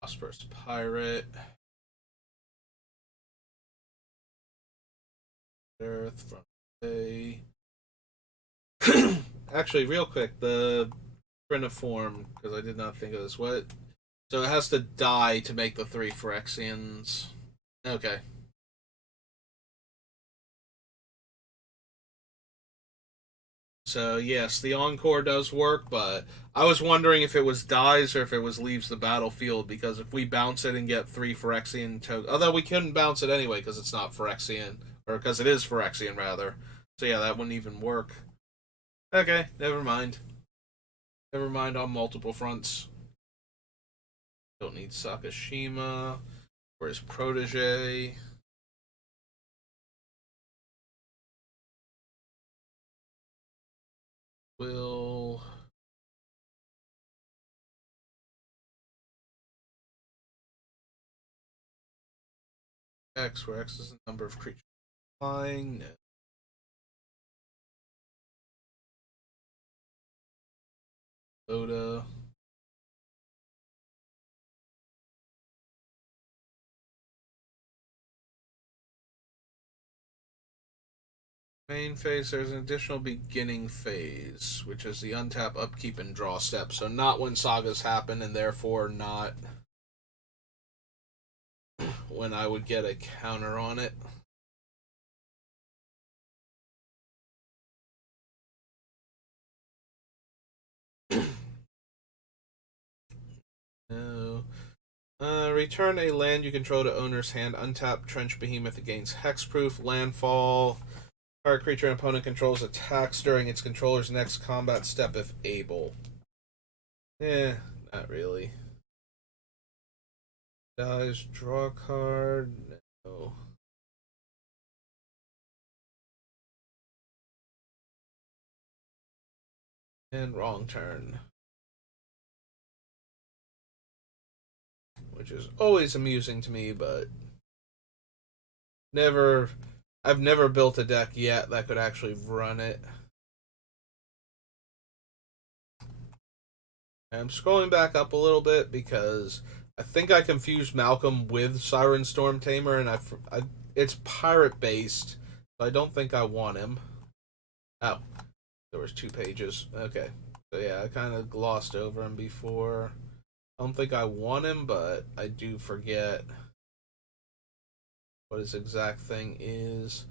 Prosperous Pirate, Earth from A. Actually, real quick, the Triniform, because I did not think of this. What? So it has to die to make the 3 Phyrexians. Okay. So yes, the Encore does work, but I was wondering if it was dies or if it was leaves the battlefield, because if we bounce it and get 3 Phyrexian tokens, although we couldn't bounce it anyway because it's not Phyrexian, or because it is Phyrexian rather. So yeah, that wouldn't even work. Okay, never mind. Never mind on multiple fronts. Don't need Sakashima or his protege. Will X, where X is the number of creatures flying. No. Oda. Main phase, there's an additional beginning phase, which is the untap, upkeep, and draw step. So not when sagas happen, and therefore not when I would get a counter on it. No. Return a land you control to owner's hand. Untap Trench Behemoth. It gains hexproof. Landfall. Target creature and opponent controls attacks during its controller's next combat step if able. Not really. Dies, draw a card. No. And wrong turn. Which is always amusing to me, but I've never built a deck yet that could actually run it. I'm scrolling back up a little bit because I think I confused Malcolm with Siren Storm Tamer, and it's pirate based, so I don't think I want him. Oh, there was 2 pages. Okay, so yeah, I kind of glossed over him before. I don't think I want him, but I do forget what his exact thing is.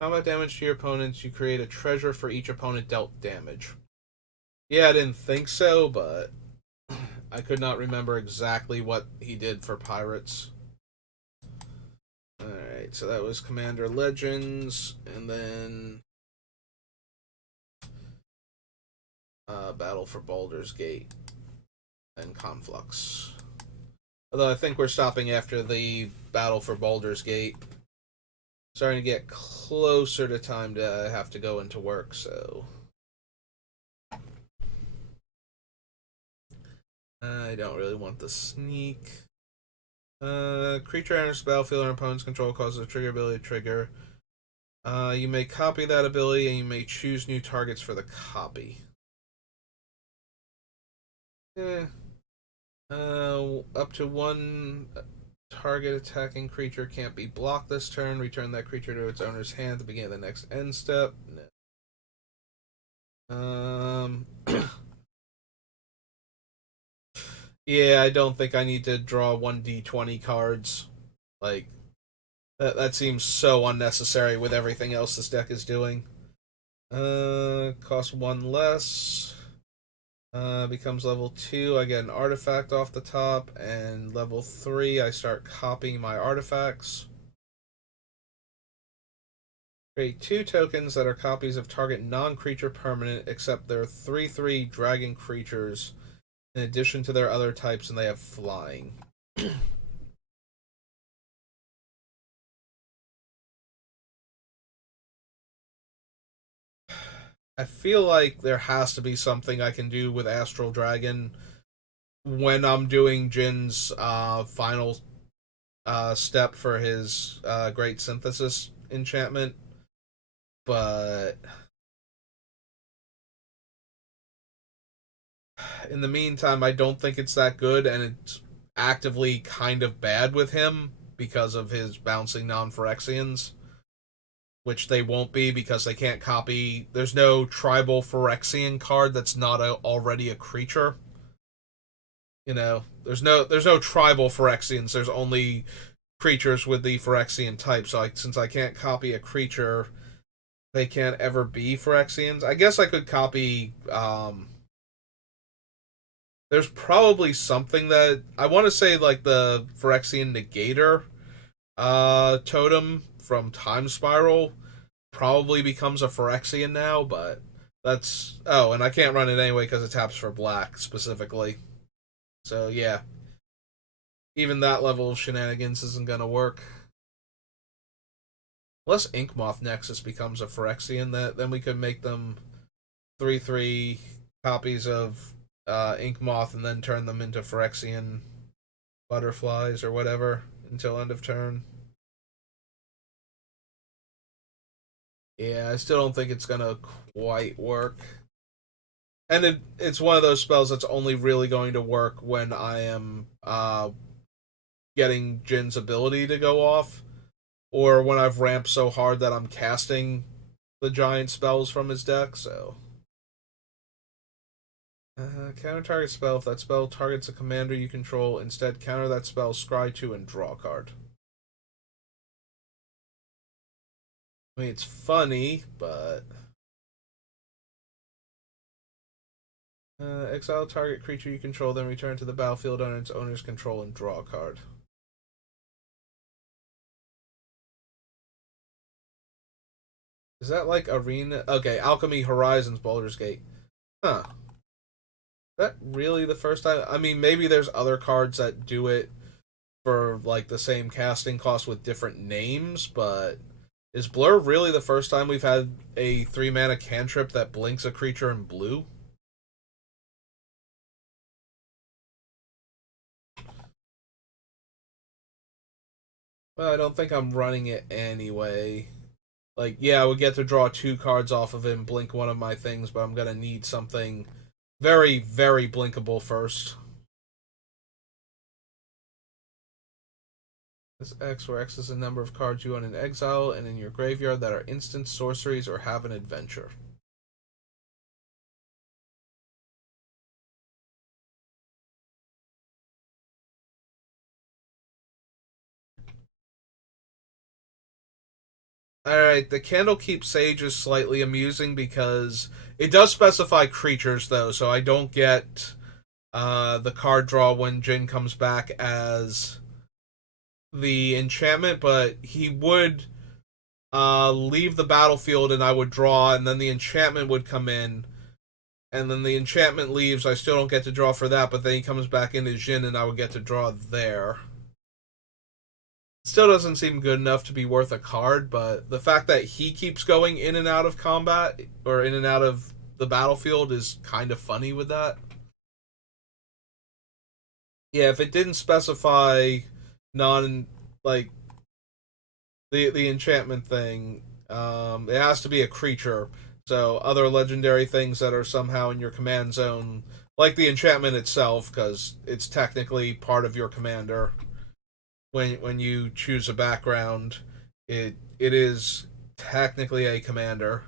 Combat damage to your opponents. You create a treasure for each opponent dealt damage. Yeah, I didn't think so, but I could not remember exactly what he did for pirates. Alright, so that was Commander Legends, and then Battle for Baldur's Gate and Conflux. Although I think we're stopping after the Battle for Baldur's Gate. Starting to get closer to time to have to go into work, so I don't really want the sneak. Creature enters the battlefield and opponent's control causes a trigger ability to trigger. You may copy that ability and you may choose new targets for the copy. Up to 1 target attacking creature can't be blocked this turn. Return that creature to its owner's hand at the beginning of the next end step. No. Yeah, I don't think I need to draw 1d20 cards. Like, that seems so unnecessary with everything else this deck is doing. Cost 1 less. Becomes level 2. I get an artifact off the top, and level 3, I start copying my artifacts. Create 2 tokens that are copies of target non-creature permanent, except they're 3/3 dragon creatures, in addition to their other types, and they have flying. I feel like there has to be something I can do with Astral Dragon when I'm doing Jin's final step for his Great Synthesis enchantment, but in the meantime, I don't think it's that good, and it's actively kind of bad with him because of his bouncing non-Phyrexians, which they won't be because they can't copy. There's no tribal Phyrexian card that's not already a creature. You know, there's no tribal Phyrexians. There's only creatures with the Phyrexian type. So since I can't copy a creature, they can't ever be Phyrexians. I guess I could copy. There's probably something that I want to say, like the Phyrexian Negator totem from Time Spiral probably becomes a Phyrexian now, but that's and I can't run it anyway because it taps for black specifically. So yeah, even that level of shenanigans isn't gonna work. Unless Inkmoth Nexus becomes a Phyrexian, then we could make them 3/3 copies of Inkmoth and then turn them into Phyrexian butterflies or whatever until end of turn. Yeah, I still don't think it's gonna quite work. And it's one of those spells that's only really going to work when I am getting Jin's ability to go off, or when I've ramped so hard that I'm casting the giant spells from his deck, so. Counter target spell. If that spell targets a commander you control, instead counter that spell, scry 2, and draw a card. I mean, it's funny, but exile target creature you control, then return to the battlefield under its owner's control and draw a card. Is that like Arena? Okay, Alchemy Horizons Baldur's Gate. Huh. Is that really the first time? I mean, maybe there's other cards that do it for like the same casting cost with different names, but is Blur really the first time we've had a 3-mana cantrip that blinks a creature in blue? Well, I don't think I'm running it anyway. Like, yeah, I would get to draw 2 cards off of it and blink one of my things, but I'm gonna need something very, very blinkable first. This X, where X is the number of cards you own in exile and in your graveyard that are instant sorceries or have an adventure. Alright, the Candlekeep Sage is slightly amusing because it does specify creatures, though, so I don't get the card draw when Jin comes back as the enchantment, but he would leave the battlefield and I would draw, and then the enchantment would come in, and then the enchantment leaves. I still don't get to draw for that, but then he comes back into Jin and I would get to draw there. Still doesn't seem good enough to be worth a card, but the fact that he keeps going in and out of combat or in and out of the battlefield is kind of funny with that. Yeah, if it didn't specify non like the enchantment thing, it has to be a creature. So other legendary things that are somehow in your command zone, like the enchantment itself, because it's technically part of your commander. When you choose a background, it is technically a commander.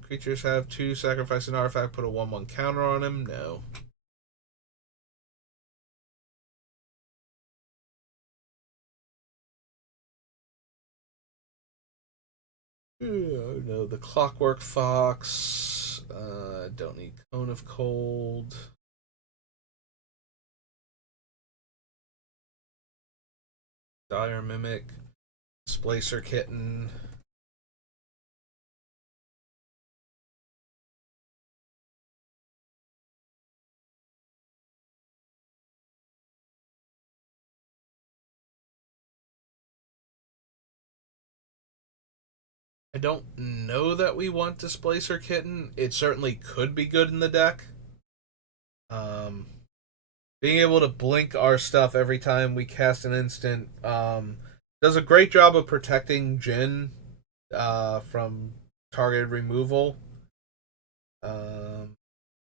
Creatures have 2 sacrifice an artifact, put a 1/1 counter on him. No. No, the Clockwork Fox. Don't need Cone of Cold. Dire Mimic. Splacer Kitten. I don't know that we want Displacer Kitten. It certainly could be good in the deck. Um, Being able to blink our stuff every time we cast an instant does a great job of protecting Jin from targeted removal. Um,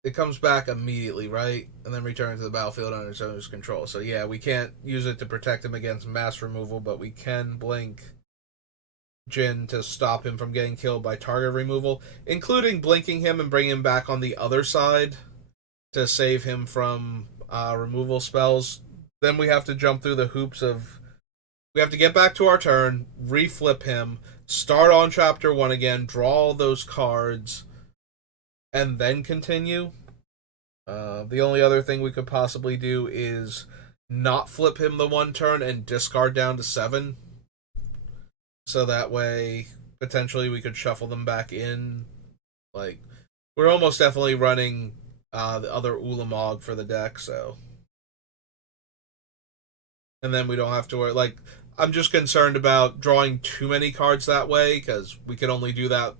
it comes back immediately, right? And then returns to the battlefield under its owner's control. So yeah, we can't use it to protect him against mass removal, but we can blink Jin to stop him from getting killed by target removal, including blinking him and bringing him back on the other side to save him from removal spells. Then we have to jump through the hoops of we have to get back to our turn, reflip him, start on chapter 1 again, draw all those cards, and then continue. The only other thing we could possibly do is not flip him the 1 turn and discard down to 7. So that way, potentially, we could shuffle them back in. Like, we're almost definitely running the other Ulamog for the deck, so. And then we don't have to worry. Like, I'm just concerned about drawing too many cards that way, because we could only do that.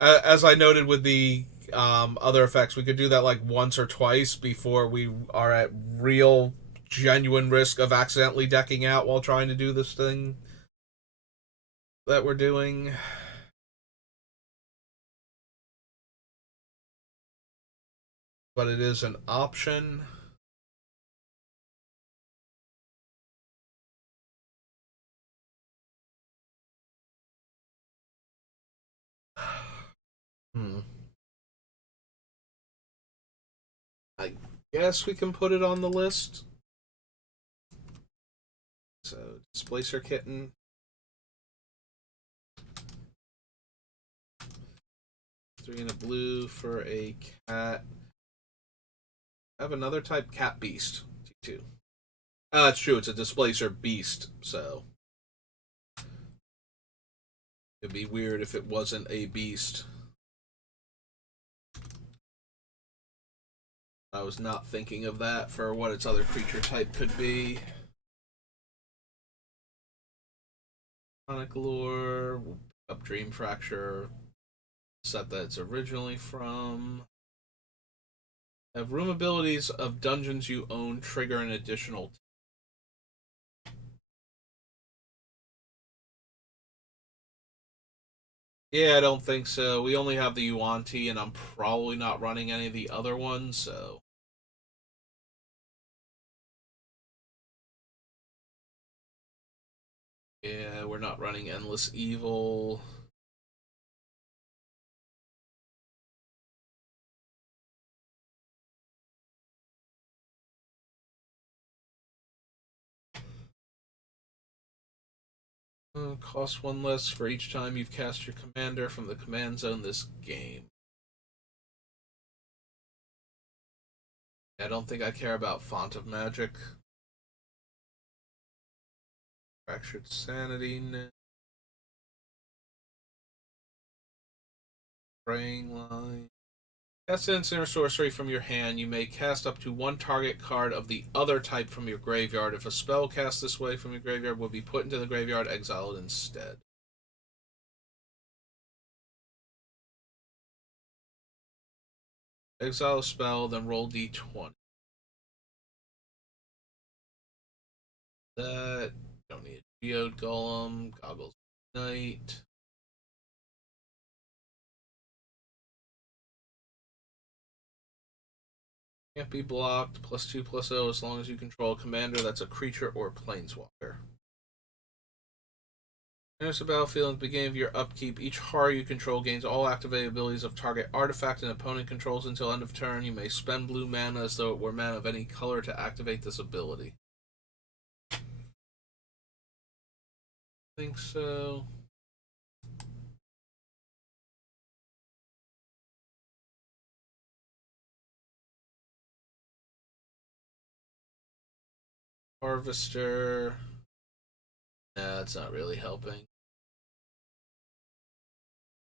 As I noted with the other effects, we could do that like once or twice before we are at real, genuine risk of accidentally decking out while trying to do this thing that we're doing. But it is an option. Hmm. I guess we can put it on the list. So Displacer Kitten. Three and a blue for a cat. I have another type, Cat Beast. T2. That's true, it's a Displacer Beast, so. It'd be weird if it wasn't a beast. I was not thinking of that for what its other creature type could be. Sonic Lure, we'll pick up Dream Fracture, set that it's originally from. Have room abilities of dungeons you own trigger an additional. Yeah, I don't think so. We only have the Yuan-Ti, and I'm probably not running any of the other ones, so. Yeah, we're not running Endless Evil. Cost one less for each time you've cast your commander from the command zone this game. I don't think I care about Font of Magic. Fractured Sanity. Praying Line. Cast instant or sorcery from your hand. You may cast up to one target card of the other type from your graveyard. If a spell cast this way from your graveyard will be put into the graveyard, exiled instead. Exile a spell, then roll d20. That. Don't need a Geode Golem. Goggles Knight. Can't be blocked. +2/+0 as long as you control a commander that's a creature or planeswalker. Enters the battlefield at the beginning of your upkeep. Each horror you control gains all activated abilities of target artifact and opponent controls until end of turn. You may spend blue mana as though it were mana of any color to activate this ability. I think so. Harvester. Nah, that's not really helping.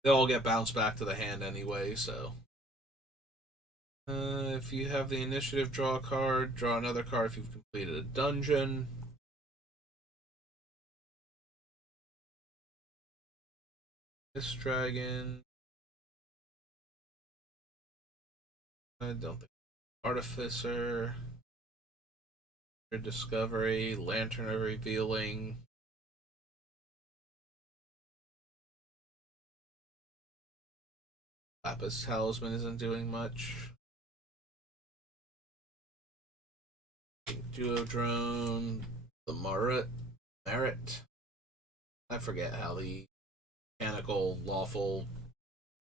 They'll all get bounced back to the hand anyway, so. If you have the initiative, draw a card. Draw another card if you've completed a dungeon. This dragon. I don't think. Artificer. Discovery. Lantern of Revealing. Lapis Talisman isn't doing much. Duodrone. The Merit. I forget how the mechanical, lawful,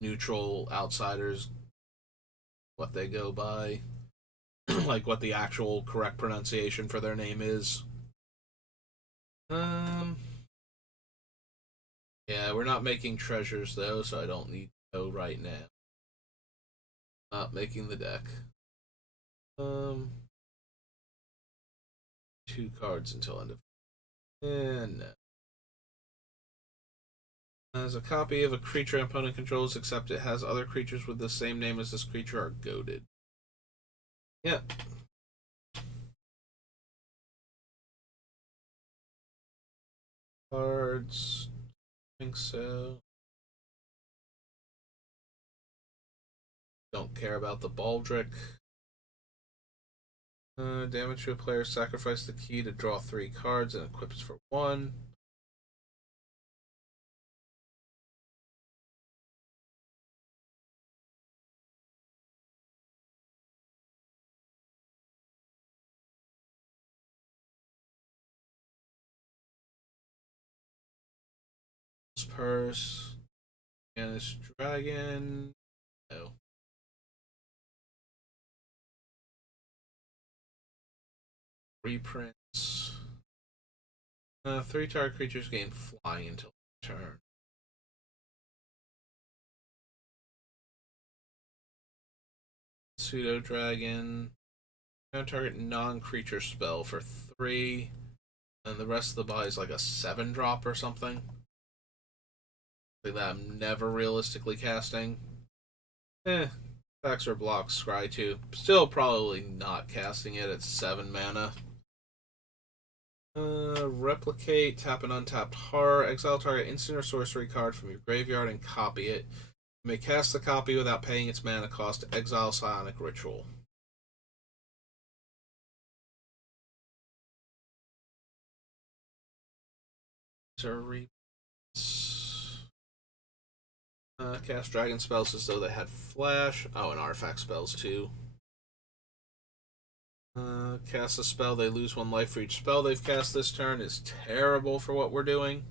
neutral outsiders, what they go by. Like what the actual correct pronunciation for their name is. Yeah, we're not making treasures though, so I don't need to know right now. Not making the deck. 2 cards until end of. And no. As a copy of a creature opponent controls, except it has other creatures with the same name as this creature are goaded. Yep. Cards. I think so. Don't care about the Baldric. Damage to a player, sacrifice the key to draw 3 cards and equips for 1. Purse. And this dragon. No. Reprints. Three target creatures gain flying until turn. Pseudo Dragon. Target non-creature spell for 3, and the rest of the buy is like a 7-drop or something. Something that I'm never realistically casting. Attacks or blocks, Scry 2. Still probably not casting it at 7 mana. Replicate, tap an untapped horror. Exile target instant or sorcery card from your graveyard and copy it. You may cast the copy without paying its mana cost. Exile Psionic Ritual. Cast dragon spells as though they had flash. Oh, and artifact spells too. Cast a spell, they lose 1 life for each spell they've cast this turn is terrible for what we're doing.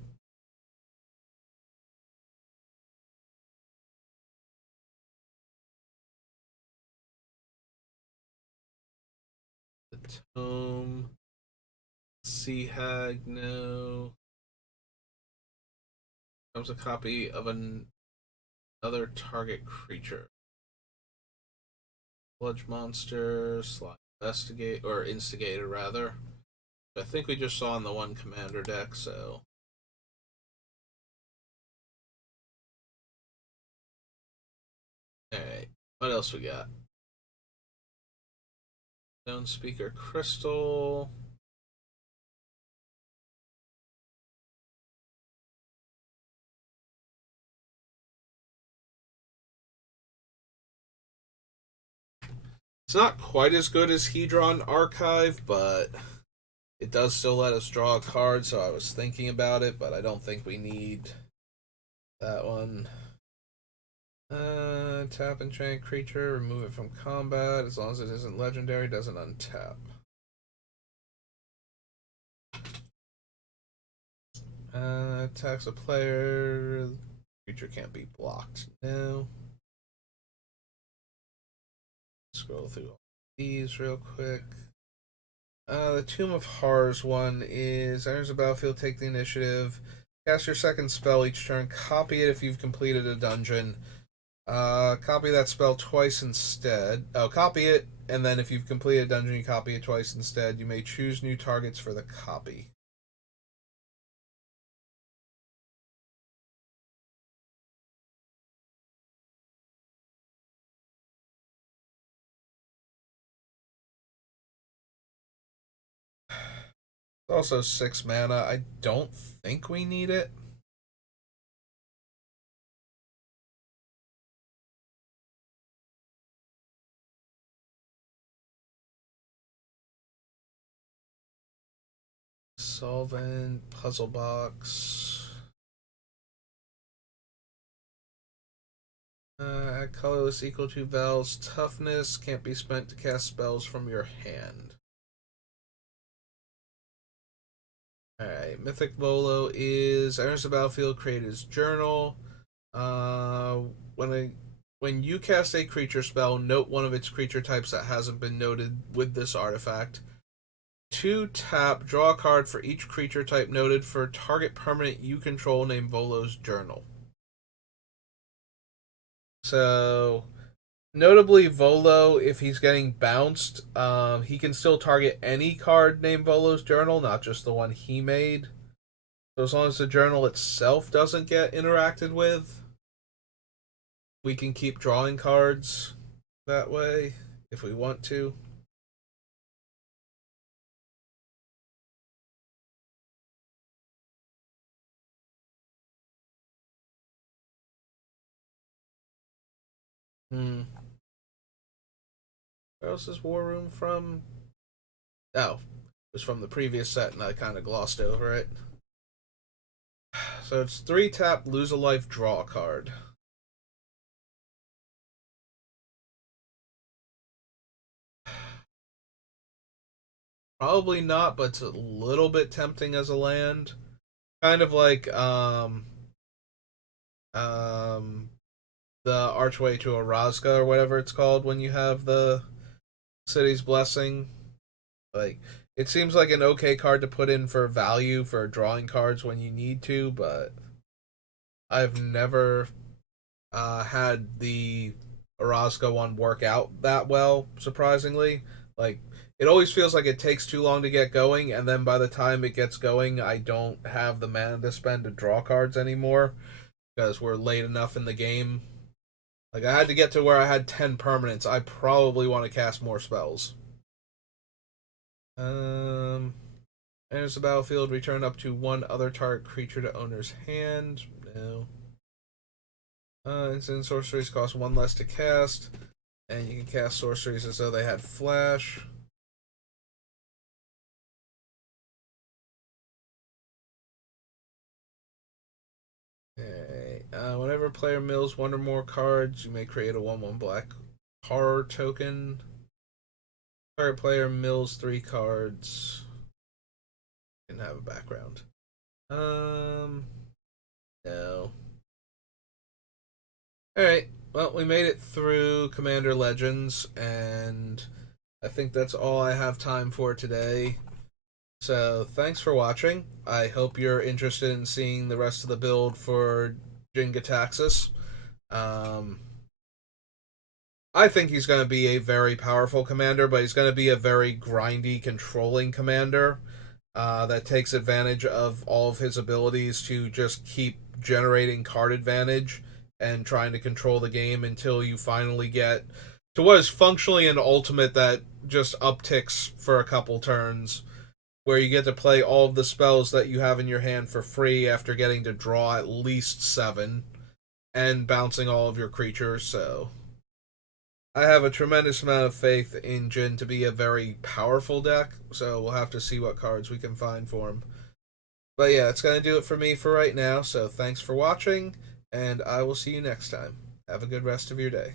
The Tome. Sea Hag, no. Comes a copy of another target creature. Sludge Monster, Slime Investigate, or Instigator rather. I think we just saw in the one commander deck, so. Alright, what else we got? Stone Speaker Crystal. It's not quite as good as Hedron Archive, but it does still let us draw a card, so I was thinking about it, but I don't think we need that one. Tap enchant creature, remove it from combat. As long as it isn't legendary, doesn't untap. Attacks a player. Creature can't be blocked. No. Scroll through all these real quick. The Tomb of Horrors one is enters the battlefield, take the initiative, cast your second spell each turn, copy it if you've completed a dungeon. Copy that spell twice instead. Oh, copy it, and then if you've completed a dungeon, you copy it twice instead. You may choose new targets for the copy. Also 6 mana. I don't think we need it. Solvent, Puzzle Box. Add colorless equal to Val's toughness. Can't be spent to cast spells from your hand. Alright, Mythic Volo is enters the battlefield, create his journal. When you cast a creature spell, note one of its creature types that hasn't been noted with this artifact. 2 tap, draw a card for each creature type noted for target permanent you control named Volo's Journal. So, notably, Volo, if he's getting bounced, he can still target any card named Volo's Journal, not just the one he made. So as long as the journal itself doesn't get interacted with, we can keep drawing cards that way if we want to. Where else is War Room from? Oh, it was from the previous set and I kind of glossed over it. So it's 3 tap, lose a life, draw a card. Probably not, but it's a little bit tempting as a land. Kind of like the Archway to Orazga or whatever it's called when you have the City's Blessing. Like, It seems like an okay card to put in for value for drawing cards when you need to, but I've never had the Orozco one work out that well, surprisingly. Like, it always feels like it takes too long to get going, and then by the time it gets going, I don't have the mana to spend to draw cards anymore because we're late enough in the game. Like, I had to get to where I had 10 permanents. I probably want to cast more spells. Um, Enters the battlefield, return up to one other target creature to owner's hand. No. Instant sorceries cost one less to cast, and you can cast sorceries as though they had flash. Okay. Whenever a player mills one or more cards, you may create a 1/1 black horror token. Target player mills 3 cards. Can have a background. No. Alright. Well, we made it through Commander Legends, and I think that's all I have time for today. So, thanks for watching. I hope you're interested in seeing the rest of the build for Jin-Gitaxias. Um, I think he's going to be a very powerful commander, but he's going to be a very grindy, controlling commander that takes advantage of all of his abilities to just keep generating card advantage and trying to control the game until you finally get to what is functionally an ultimate that just upticks for a couple turns, where you get to play all of the spells that you have in your hand for free after getting to draw at least 7 and bouncing all of your creatures. So I have a tremendous amount of faith in Jin to be a very powerful deck, so we'll have to see what cards we can find for him. But yeah, it's going to do it for me for right now, so thanks for watching, and I will see you next time. Have a good rest of your day.